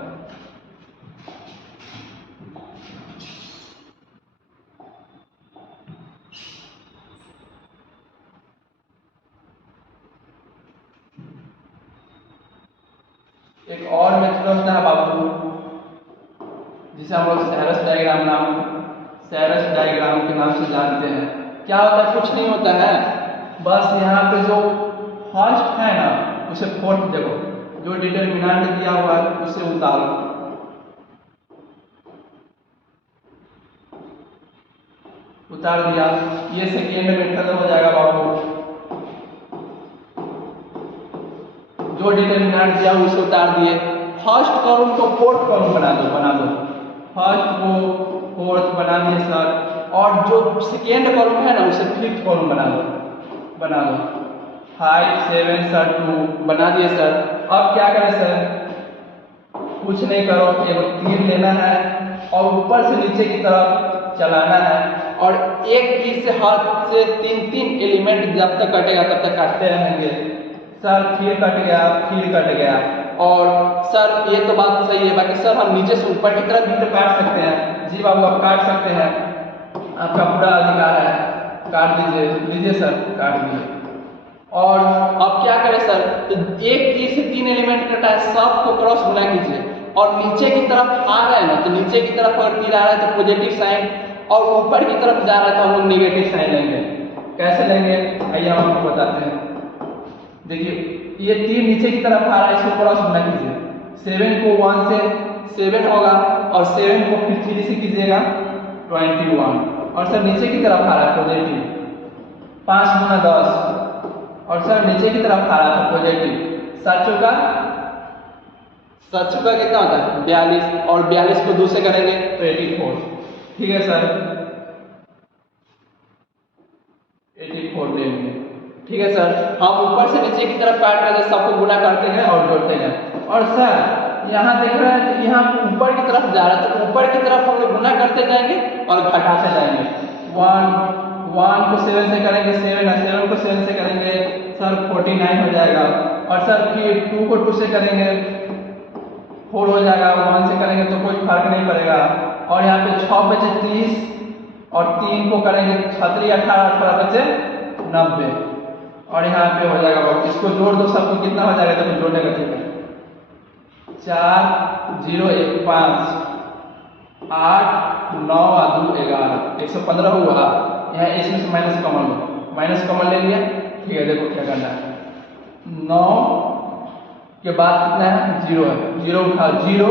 एक और मेथड होता है बाबू, जिसे हम लोग सैरस डायग्राम के नाम से जानते हैं। क्या होता है? कुछ नहीं होता है, बस यहाँ पे जो फर्स्ट है ना उसे फोर्थ देखो, जो डिटरमिनेंट दिया हुआ है उसे उतारो, उतार दिया, ये सेकेंड मेथड हो जाएगा बाबू। जो डिटरमिनेंट दिया उसे उतार दिए, फर्स्ट कॉलम को फोर्थ कॉलम बना दो, फर्स्ट को फोर्थ बना दिए सर, और जो सेकेंड कॉलम है ना उसे फिफ्थ कॉलम बना दो 5 7 सर 2 बना दिए सर। अब क्या करें सर? कुछ नहीं करो, एक तीर लेना है और ऊपर से नीचे की तरफ चलाना है, और एक तीर से हाथ से 3 एलिमेंट जब तक कटेगा तब तक काटते रहेंगे। सर फिर कट गया, फिर कट गया, और सर ये तो बात सही है, बाकी सर हम नीचे से ऊपर की तरफ भी तो काट सकते हैं। जी बाबू आप काट सकते हैं, आपका पूरा अधिकार है, काट दीजिए, लीजिए सर काट दीजिए। और अब क्या करें सर? तो एक तीर से 3 एलिमेंट कटा है, सबको क्रॉस गुना कीजिए, और नीचे की तरफ आ रहा है ना, तो नीचे की तरफ अगर तीर आ रहा है तो पॉजिटिव साइन, और ऊपर की तरफ जा रहा है तो हम लोग नेगेटिव साइन लेंगे। कैसे लेंगे आइए हम आपको बताते हैं। देखिए ये तीर नीचे की तरफ आ रहा है, इसको क्रॉस गुना कीजिए। 7 को 1 से 7 होगा, और 7 को फिर 3 से कीजिएगा 21, और सर नीचे की तरफ आ रहा है पॉजिटिव 5 गुना 10, और सर नीचे की तरफ आ रहा था पॉजिटिव 7 चौका कितना होता है? 42, और 42 को 2 से करेंगे तो 84। ठीक है सर 84 लेंगे। ठीक है सर, हम ऊपर से नीचे की तरफ काट रहे हैं, सबको गुना करते हैं और जोड़ते हैं। और सर यहाँ देख रहे हैं तो यहाँ ऊपर की तरफ जा रहा है, तो ऊपर की तरफ हम लोग गुना करते जाएंगे और घटाते जाएंगे। 1 को 7 से करेंगे 7 है, 7 को 7 से करेंगे सर 49 हो जाएगा। और सर फिर 2 को 2 से करेंगे 4 हो जाएगा, 1 से करेंगे तो कोई फर्क नहीं पड़ेगा। और यहाँ पे 6 बचे 30 और 3 को करेंगे 6 18 18 बचे 90 और यहाँ पे हो जाएगा। इसको जोड़ दो सबको, कितना हो जाएगा देखो जोड़ने का ठीक है। 4 0 1 5 8 9 और 2 11 115 हुआ। यहाँ इसमें से माइनस कॉमन लो, माइनस कॉमन ले लिया ठीक है। देखो क्या करना है, 9 के बाद कितना है 0 है, 0 उठा 0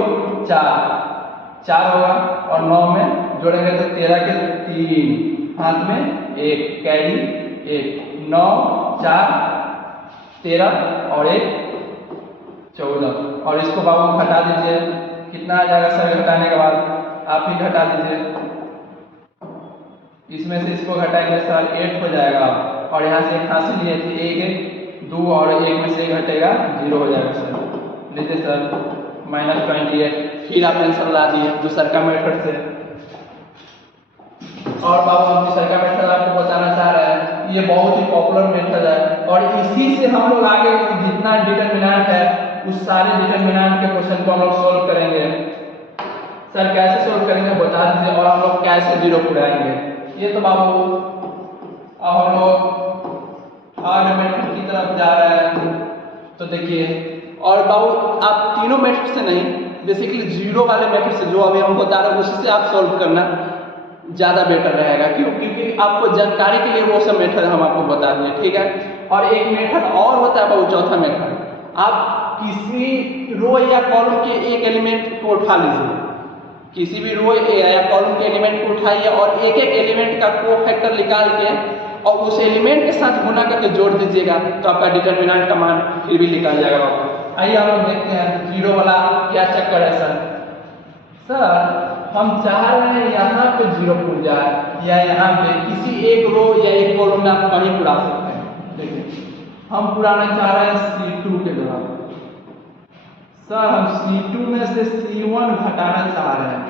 4 होगा और 9 में जोड़ेंगे तो 13 के 3 हाथ में 1 कैरी 1 9 4 13 और 1 14 और इसको बाबू घटा दीजिए, कितना आ जाएगा सर घटाने के बाद आप ही घटा दीजिए। इसमें से इसको घटाएंगे सर 8 हो जाएगा और यहाँ से एक हासिल लिए थे 1 2 और 1 में से घटेगा 0 हो जाएगा सर। लीजिए सर -28। फिर आप आंसर ला दिए दूसरा का मेथड से। और बाबू हम दूसरा का मेथड आपको बताना चाह रहे हैं, ये बहुत ही पॉपुलर मेथड है और इसी से हम लोग आगे जितना डिटरमिनेंट है उस सारे डिटरमिनेंट के क्वेश्चन को हम लोग सोल्व करेंगे। सर कैसे सोल्व करेंगे बता दीजिए और हम लोग कैसे 0 पुराएंगे। ये तो बाबू अब हम लोग थर्ड मेथड की तरफ जा रहे हैं तो देखिए। और बाबू आप तीनों मेथड से नहीं, बेसिकली 0 वाले मेथड से जो अभी हम बता रहे हैं उसी से आप सोल्व करना ज़्यादा बेटर रहेगा। क्यों? क्योंकि आपको जानकारी के लिए वो सब मेथड हम आपको बता दिए ठीक है। और एक मेथड और होता है बाबू, चौथा मेथड, आप किसी रो या कॉलम के एक एलिमेंट को उठा लीजिए, किसी भी रो या कॉलम के एलिमेंट को उठाइए और एक एक एलिमेंट का कोफैक्टर निकाल के और उस एलिमेंट के साथ गुना करके जोड़ दीजिएगा तो आपका डिटरमिनेंट का मान फिर भी निकल जाएगा बाबू। आइए हम लोग देखते हैं 0 वाला क्या चक्कर है सर। सर हम चाह रहे हैं यहाँ पे 0 पुर जाए या यहाँ पे किसी एक रो या एक कॉलम में आप कहीं पुरा सकते हैं। देखिए हम पुराना चाह रहे हैं C2 के जगह। सर हम C2 में से C1 घटाना चाह रहे हैं।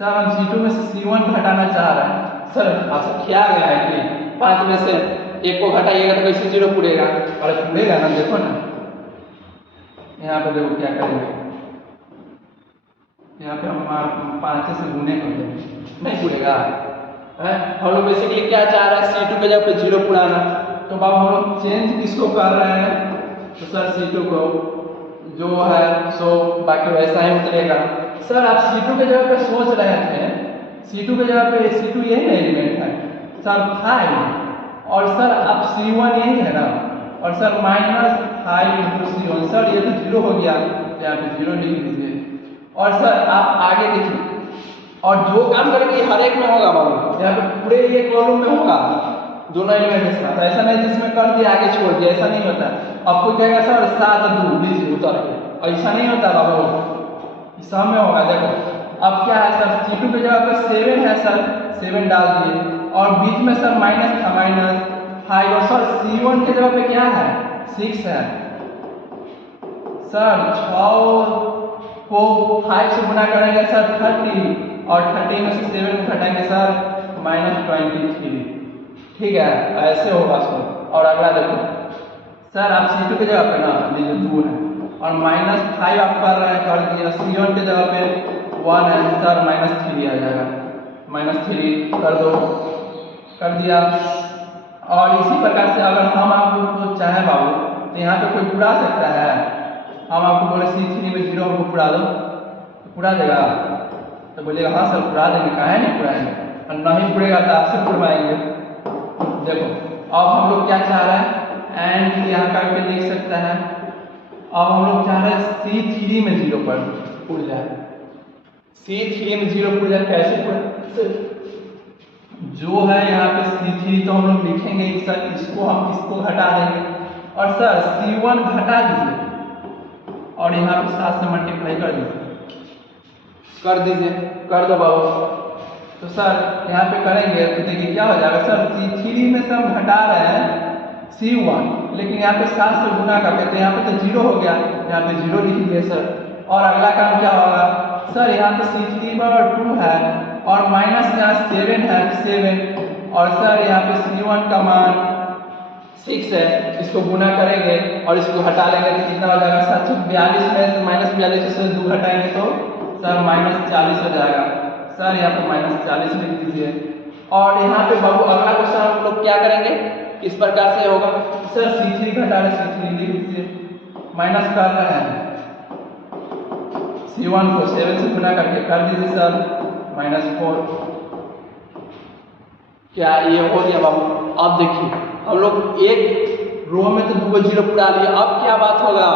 सर हम C2 में से C1 घटाना चाह रहे हैं। सर आपसे क्या गया है कि 5 में से 1 को घटाइएगा तो कैसे 0 पुरेगा? अरे पुरेगा ना, देखो ना यहाँ पे देखो क्या करेंगे, यहाँ पे हम 5 से गुने कर देंगे, नहीं पुरेगा। हम लोग बेसिकली क्या चाह रहे हैं C2 के जगह पे 0 पुराना, तो बाबू हम लोग चेंज किसको कर रहे हैं तो सर C2 को जो है सो बाकी वैसा ही उतरेगा। सर आप C2 के जगह पे सोच रहे थे, C2 के जगह पे C2 यही ना एलिमेंट है सर 5 और सर अब C1 यही है ना और सर -5 × C1। सर ये तो 0 हो गया, यहाँ पे 0 लिख दीजिए। और सर आप आगे देखिए और जो काम करेंगे हर एक में होगा बाबू, यहाँ पे पूरे ये कॉलम में होगा दोनों एलिमेंट के साथ। ऐसा नहीं जिसमें कर दिया आगे छोड़ दिया, ऐसा नहीं होता। आपको कहेगा सर 7 2 लीजिए उतर के, ऐसा नहीं होता बाबू, सब में होगा। देखो अब क्या है सर C2 की जगह पे 7 है सर, 7 डाल दिए और बीच में सर माइनस था -5 और सर C1 की जगह पे क्या है 6 है। सर 6 को 5 से गुना करेंगे सर 30 और 30 में से 7 को घटाएंगे सर -23। ठीक है ऐसे होगा सर। और अगला देखो सर आप C2 की जगह पे ना लीजिए 2 है और -5 आप कर रहे हैं कर दिया। C1 की जगह पे 1 है सर -3 आ जाएगा, -3 कर दो, कर दिया। और इसी प्रकार से अगर हम आपको चाहें बाबू तो यहाँ पे कोई पुरा सकता है। हम आपको बोले C3 में 0 हमको पुरा दो तो पुरा देगा, तो बोलिएगा हाँ सर पुरा देंगे, काहे नहीं पुराएंगे, और नहीं पुरेगा तो आपसे पुरवाएंगे। देखो अब हम लोग क्या चाह रहे हैं एंड यहाँ करके लिख सकता है। अब हम लोग चाह रहे हैं C3 में 0 पर पुर जाए, C3 में 0 पुर जाए। कैसे पुर जो है यहाँ पे C3 तो हम लोग लिखेंगे सर, इसको हम इसको घटा देंगे और सर C1 घटा दीजिए और यहाँ पे 7 से मल्टीप्लाई कर दीजिए, कर दो बाबू। तो सर यहाँ पे करेंगे तो देखिए क्या हो जाएगा सर C3 में से हम घटा रहे हैं C1, लेकिन यहाँ पे 7 से गुना करते तो यहाँ पे तो 0 हो गया, यहाँ पे 0 लिख दिए सर। और अगला काम क्या होगा सर, यहाँ पे C3/2 है और माइनस यहाँ 7 है 7, और सर यहाँ पे C1 का मान 6 है, इसको गुना करेंगे और इसको हटा लेंगे तो कितना हो जाएगा 742 में से -42 से 2 घटाएंगे तो सर -40 हो जाएगा। सर यहाँ पे -40 लिख दीजिए। और यहाँ पे बाबू अगला क्वेश्चन हम लोग क्या करेंगे, किस प्रकार से होगा सर, C3 घटा रहे C3 लिख दीजिए, माइनस कर रहे हैं C1 को 7 से गुना करके कर दीजिए सर -4। क्या ये हो गया बाबू? अब देखिए हम लोग एक रो में तो 2 0 पुरा लिया, अब क्या बात होगा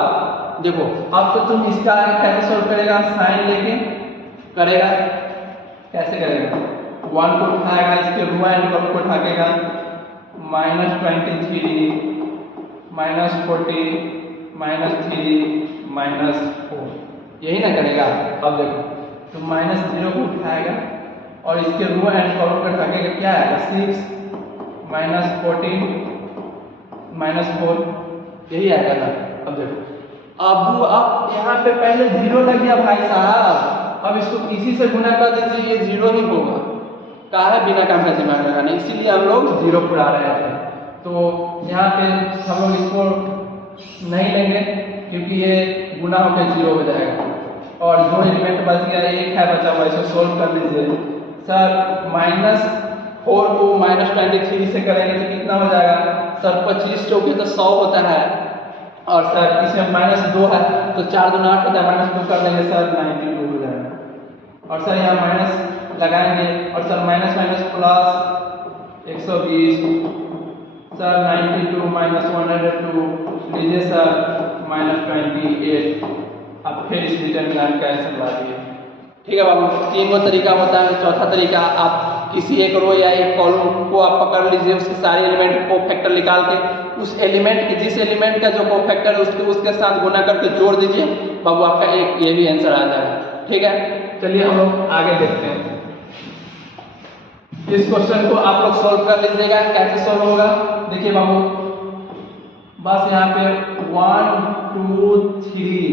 देखो। अब तो तुम इसका कैसे सोल्व करेगा, साइन लेके करेगा, कैसे करेगा 1 को उठाएगा, इसके रो एंड कॉलम को उठाएगा, -23 -40 -3 -4, यही ना करेगा। अब देखो तो -0 को उठाएगा और इसके रो एंड कॉलम को उठाएगा, क्या आएगा 6 -14 -4, यही आएगा ना। अब देखो अब यहाँ पे पहले 0 लग गया भाई साहब, अब इसको इसी से गुना कर दीजिए, ये 0 ही होगा, कहा है बिना काम का दिमाग लगाना, इसीलिए हम लोग 0 पुरा रहे थे। तो यहाँ पे हम लोग इसको नहीं लेंगे क्योंकि ये गुना होकर 0 हो जाएगा। और जो एलिमेंट बच गया, एक है बचा हुआ, इसको सोल्व कर लीजिए सर। -4 को -23 से करेंगे तो कितना हो जाएगा सर, 25 चौके तो 100 होता है, और सर इसमें -2 है तो 4 दूना 8 होता है, -2 कर देंगे सर 92 हो जाएगा। और सर यहाँ माइनस लगाएंगे और सर माइनस प्लस 120, सर 92 -102 लीजिए सर -28। अब फिर इस डिटरमिनेंट का आंसर ला दिए। ठीक है बाबू, 3 गो तरीका होता है। चौथा तरीका, आप किसी एक रो या एक कॉलम को आप पकड़ लीजिए, उसके सारे एलिमेंट को फैक्टर निकाल के उस एलिमेंट के जिस एलिमेंट का जो को फैक्टर है उसके साथ गुना करके जोड़ दीजिए बाबू, आपका एक ये भी आंसर आ जाएगा। ठीक है, चलिए हम लोग आगे देखते हैं। इस क्वेश्चन को आप लोग सोल्व कर लीजिएगा, कैसे सोल्व होगा देखिए बाबू। बस यहाँ पे 1 2 3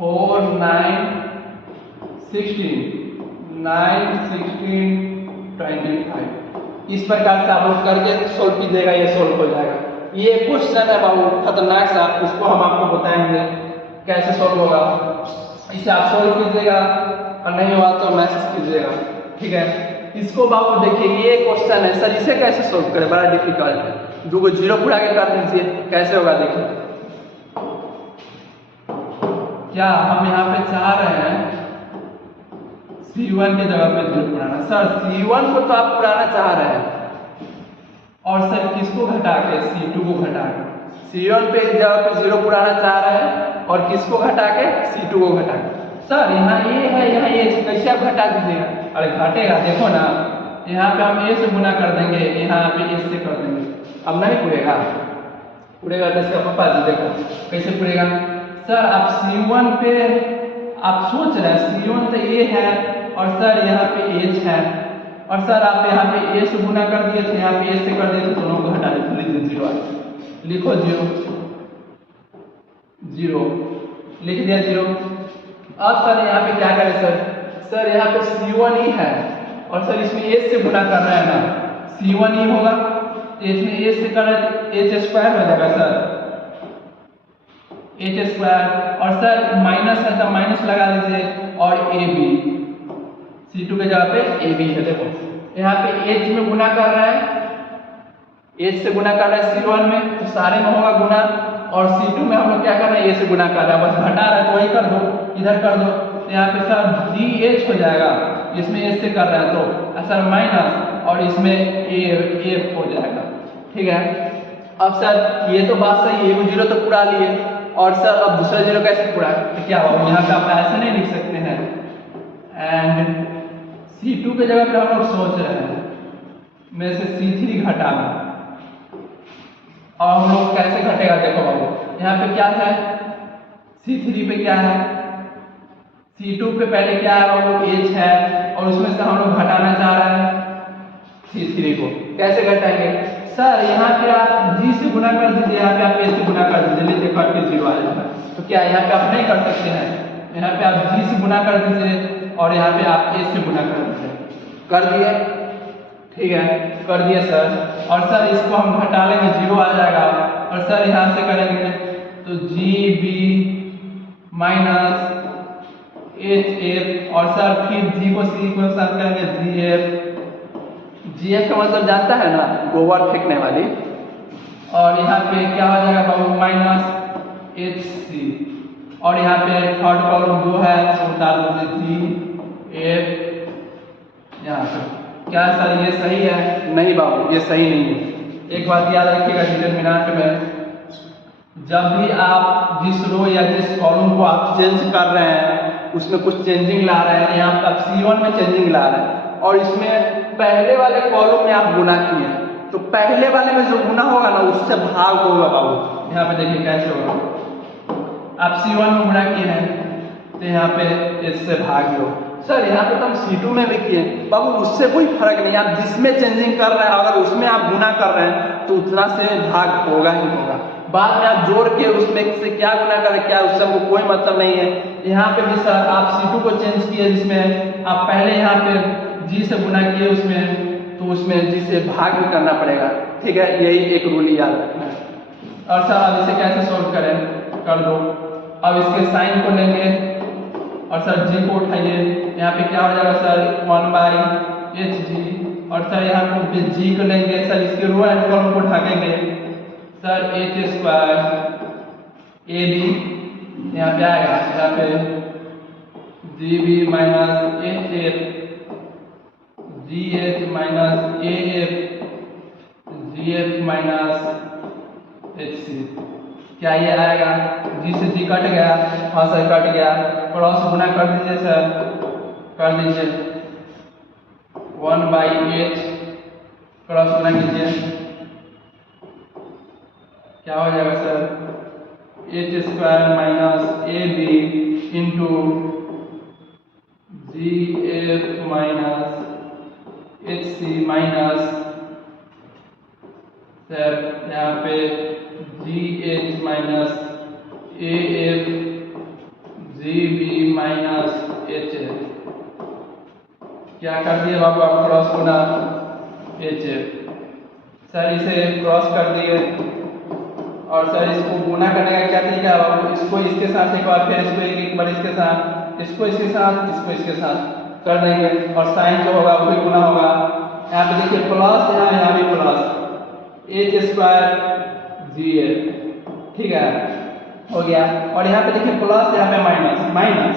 4 9 16 9 16 25 इस प्रकार से आप लोग करके सोल्व कीजिएगा, ये सोल्व हो जाएगा। ये क्वेश्चन है बाबू खतरनाक सा, उसको हम आपको बताएंगे कैसे सोल्व होगा। इसे आप सोल्व कीजिएगा और नहीं हुआ तो मैसेज कीजिएगा। ठीक है, इसको बाबू देखिए ये क्वेश्चन है सर, इसे कैसे सोल्व करें, बड़ा डिफिकल्ट है। 2 को 0 पुरा के कर दीजिए, कैसे होगा देखिए। क्या हम यहाँ पे चाह रहे हैं C1 की जगह पे 0 पुराना, सर C1 को तो आप पुराना चाह रहे हैं, और सर किसको घटा के C2 को घटा के C1 पे जगह पे 0 पुराना चाह रहे हैं, और किसको घटा के C2 को घटा के। सर यहाँ ये है, यहाँ ये, कैसे आप घटा दीजिएगा, अरे घटेगा देखो ना, यहाँ पे हम A से गुना कर देंगे, यहाँ पे A से कर देंगे, अब नहीं पुरेगा, पुरेगा तो इसका पापा जी देखो कैसे पुरेगा। सर आप C1 पे आप सोच रहे हैं C1 तो A है और सर यहाँ पे H है, और सर आप यहाँ पे A से गुना कर दिए थे, यहाँ पे A से कर दिए तो दोनों को हटा देते, लीजिए 0 लिखो, 0 लिख दिया 0। अब सर यहाँ पे क्या करें सर, सर यहाँ पे C1 ही है और सर इसमें H से गुना कर रहे हैं ना, C1 ही होगा, इसमें H से कर रहे हैं तो H स्क्वायर हो जाएगा सर, H स्क्वायर, और सर माइनस है तो माइनस लगा दीजिए, और AB C2 के जगह पे AB है। देखो यहाँ पे H में गुना कर रहा है, H से गुना कर रहा है C1 में, तो सारे में होगा गुना, और C2 में हम लोग क्या कर रहे हैं A से गुना कर रहे हैं, बस घटा रहा है तो वही कर दो, इधर कर दो, तो यहाँ पे सर DH हो जाएगा, इसमें H से कर रहा है तो सर माइनस, और इसमें AF हो जाएगा। ठीक है, अब सर ये तो बात सही है, वो 0 तो पुरा लिए, और सर अब दूसरा 0 कैसे पुरा, तो क्या होगा यहाँ पे आप ऐसे नहीं लिख सकते हैं, एंड C2 के जगह पे हम लोग सोच रहे हैं में से C3 घटाना, और हम लोग कैसे घटेगा देखो बाबू, यहाँ पे क्या है C3 पे क्या है, C2 पे पहले क्या है बाबू H है, और उसमें से हम लोग घटाना चाह रहे हैं C3 को, कैसे घटाएंगे सर यहाँ पे आप जी से गुना कर दीजिए, यहाँ पे आप ए से गुना कर दीजिए, लीजिए कट के 0 आ जाएगा। तो क्या यहाँ पे आप नहीं कर सकते हैं? यहाँ पे आप जी से गुना कर दीजिए और यहाँ पे आप ए से गुना कर दीजिए। कर दिए? ठीक है, कर दिए सर। और सर इसको हम घटा लेंगे, 0 आ जाएगा। और सर यहाँ से करेंगे तो G B minus H F, और सर फिर जी को सी को साथ करेंगे जी एफ। जी एफ का मतलब जानता है ना, गोबर फेंकने वाली। और यहाँ पे क्या हो जाएगा बाबू, माइनस एच सी। और यहाँ पे थर्ड कॉलम जो है वो डाल दीजिए जी एफ यहाँ पे। क्या सर ये सही है? नहीं बाबू, ये सही नहीं है। एक बात याद रखिएगा, डिटरमिनेंट में जब भी आप जिस रो या जिस कॉलम को आप चेंज कर रहे हैं उसमें कुछ चेंजिंग ला रहे हैं, यहाँ पे आप C1 में चेंजिंग ला रहे हैं और इसमें पहले वाले कॉलम में आप गुना किए हैं, तो पहले वाले में जो गुना होगा ना उससे भाग होगा बाबू। यहाँ पे देखिए कैसे होगा, आप C1 में गुना किए हैं तो यहाँ पे इससे भाग लो। सर यहाँ पे तो हम C2 में भी किए बाबू, उससे कोई फर्क नहीं। आप जिसमें चेंजिंग कर रहे हैं अगर उसमें आप गुना कर रहे हैं तो उतना से भाग होगा ही होगा। बाद में आप जोड़ के उसमें से क्या गुना करें क्या, उससे हमको कोई मतलब नहीं है। यहाँ पे भी सर आप C2 को चेंज किए, जिसमें आप पहले यहाँ पे जी से गुना किए उसमें, तो उसमें जी से भाग भी करना पड़ेगा। ठीक है, यही एक रूल याद रखना है। और सर अब इसे कैसे सॉल्व करें, कर दो। अब इसके साइन को लेंगे और सर जी को उठाइए, यहाँ पे क्या हो जाएगा सर 1/hg। और सर यहाँ पे जी को लेंगे सर, इसके रो एंड कॉलम को ढकेंगे सर h² ए बी यहाँ पे आएगा, यहाँ पे G B minus H F G H minus A F G F minus H C. क्या ये आएगा? जी से जी कट गया, हाँ सर कट गया। क्रॉस गुना कर दीजिए सर, कर दीजिए 1/h क्रॉस गुना कीजिए, क्या हो जाएगा sir h² minus A B into G F minus H C minus sir यहाँ पे G H minus A F G B minus H F. क्या कर दिए बाबू आप? क्रॉस गुना एच एफ। सर इसे क्रॉस कर दिए और सर इसको गुना करने का क्या तरीका है बाबू? इसको इसके साथ एक बार, फिर इसको एक बार इसके साथ, इसको इसके साथ, इसको इसके साथ कर देंगे और साइन जो होगा वही गुना होगा। यहाँ पे देखिए प्लस, यहाँ भी प्लस h² जी एफ। ठीक है, हो गया। और यहाँ पे देखिए प्लस, यहाँ पे माइनस, माइनस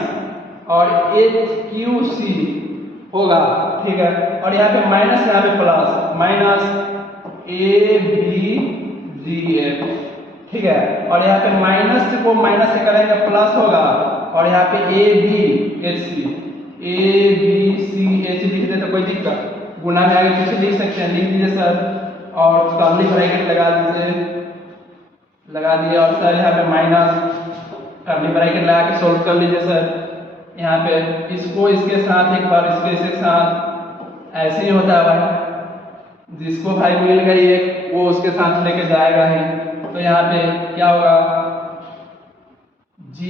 और एच सी होगा। ठीक है, और यहाँ पे माइनस, यहाँ पे plus, minus A B G F. ठीक है, और यहाँ पे माइनस को माइनस से करेंगे प्लस होगा, और यहाँ पे A B H C, A B C H लिख दे तो कोई दिक्कत, गुना में आगे पीछे लिख सकते हैं, लिख दीजिए सर। और कर्ली ब्रैकेट लगा दीजिए, लगा दिए। और सर यहाँ पे माइनस कर्ली ब्रैकेट लगा के सोल्व कर लीजिए सर। यहाँ पे इसको इसके साथ एक बार, इसके इसके साथ, ऐसे ही होता है भाई, जिसको भाई मिल गई है वो उसके साथ लेके जाएगा ही। तो यहाँ पे क्या होगा, g²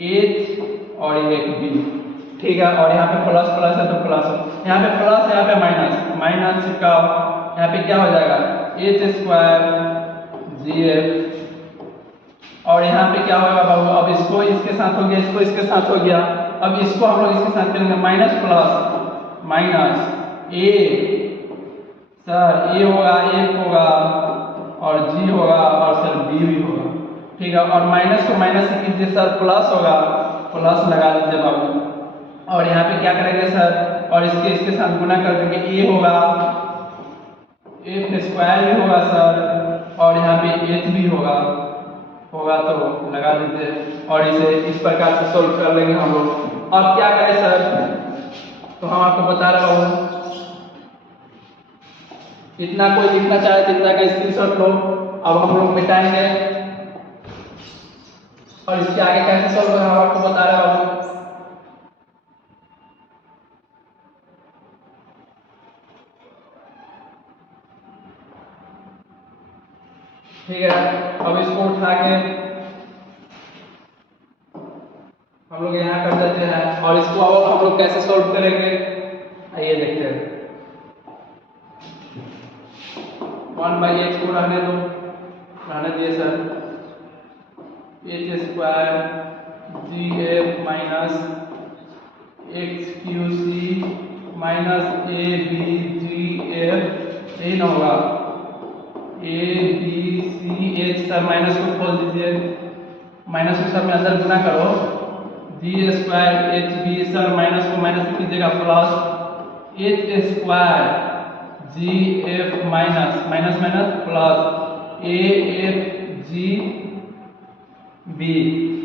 h और एक b। ठीक है, और यहाँ पे प्लस प्लस है तो प्लस, यहाँ पे प्लस, यहाँ पे माइनस, माइनस का यहाँ पे क्या हो जाएगा h² gf। और यहाँ पे क्या होगा बाबू, अब इसको इसके साथ हो गया, इसको इसके साथ हो गया, अब इसको हम लोग इसके साथ करेंगे, माइनस प्लस माइनस ए, सर ए होगा, एक होगा और जी होगा और सर बी भी होगा। ठीक है, और माइनस को माइनस से कीजिए सर, प्लस होगा, प्लस लगा दीजिए बाबू। और यहाँ पे क्या करेंगे सर, और इसके इसके साथ गुना कर देंगे, ए होगा, f² भी होगा सर, और यहाँ पे h भी होगा तो लगा दीजिए। और इसे इस प्रकार से सोल्व कर लेंगे हम लोग। अब क्या करें सर, तो हम आपको बता रहा हूँ, इतना कोई लिखना चाहे तो इतना का स्क्रीनशॉट लो। अब हम लोग मिटाएंगे और इसके आगे कैसे सॉल्व करना हम आपको बता रहा हूँ। ठीक है, अब इसको उठा के हम लोग यहाँ कर देते हैं और इसको अब हम लोग कैसे सॉल्व करेंगे आइए देखते हैं। 1/x को रहने दो, रहने दिए sir, h square gf minus X Q C minus A B G F, यही ना होगा, A B C H, sir minus को खोल दीजिए, माइनस को सब में अंदर गुना करो, g square h b, sir minus को माइनस से कीजिएगा plus h square g F minus minus minus plus a F G b,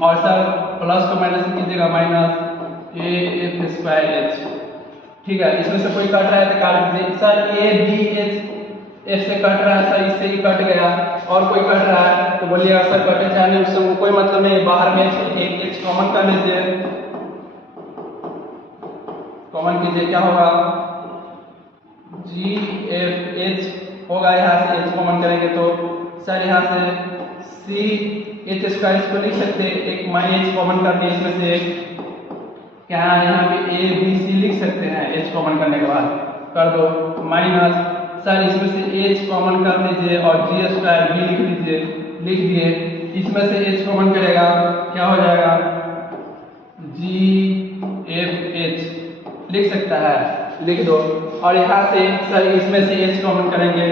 और सर प्लस को माइनस से कीजिएगा minus A F square h. ठीक है, इसमें से कोई कट रहा है तो काट दीजिए, sir A B H F से कट रहा है, सर इससे ही कट गया, और कोई कट रहा है तो बोलिएगा सर कटे चाहे उससे कोई मतलब नहीं, बाहर में एक एच कॉमन कर लीजिए, कॉमन कीजिए, क्या होगा जी एफ एच होगा, यहाँ से एच कॉमन करेंगे तो सर यहाँ से सी एच स्क्वायर इसको लिख सकते हैं, एक माई एच कॉमन करके इसमें से एक क्या यहाँ पे ए बी सी लिख सकते हैं, एच कॉमन करने के बाद कर दो माइनस, सर इसमें से एच कॉमन कर लीजिए और जी स्क्वायर बी लिख लीजिए, लिख दिए, इसमें से एच कॉमन करेगा क्या हो जाएगा जी एफ एच लिख सकता है, लिख दो, और यहाँ से सर इसमें से एच कॉमन करेंगे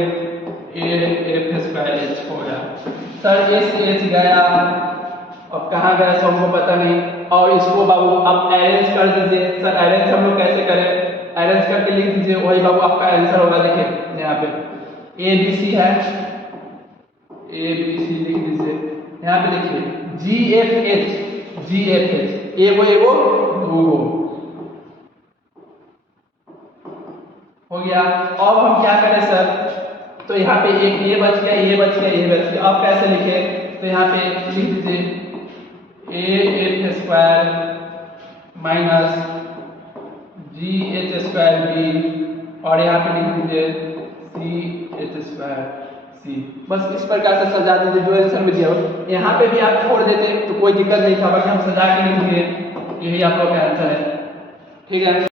ए एफ स्क्वायर एच हो गया, सर एस एच गया, अब कहाँ गया सो हमको पता नहीं, और इसको बाबू आप अरेंज कर दीजिए, सर अरेंज हम लोग कैसे करें, अरेंज करके लिख दीजिए, वही बाबू आपका आंसर होगा, देखिए यहाँ पे ए बी सी है, ए बी सी लिख दीजिए, यहाँ पे देखिए जी एफ एच, जी एफ एच एगो एगो दूगो हो गया। अब हम क्या करें सर, तो यहाँ पे एक ये बच गया, ये बच गया, ये बच गया, अब कैसे लिखे, तो यहाँ पे लिख दीजिए A F square minus G H square B, और यहाँ पे लिख दीजिए सी एच स्क्वायर सी, बस इस प्रकार से सजा दीजिए जो आंसर में दिया हो, यहाँ पे भी आप छोड़ देते तो कोई दिक्कत नहीं था, बस हम सजा के लिख दिए, यही आप लोग का आंसर है। ठीक है।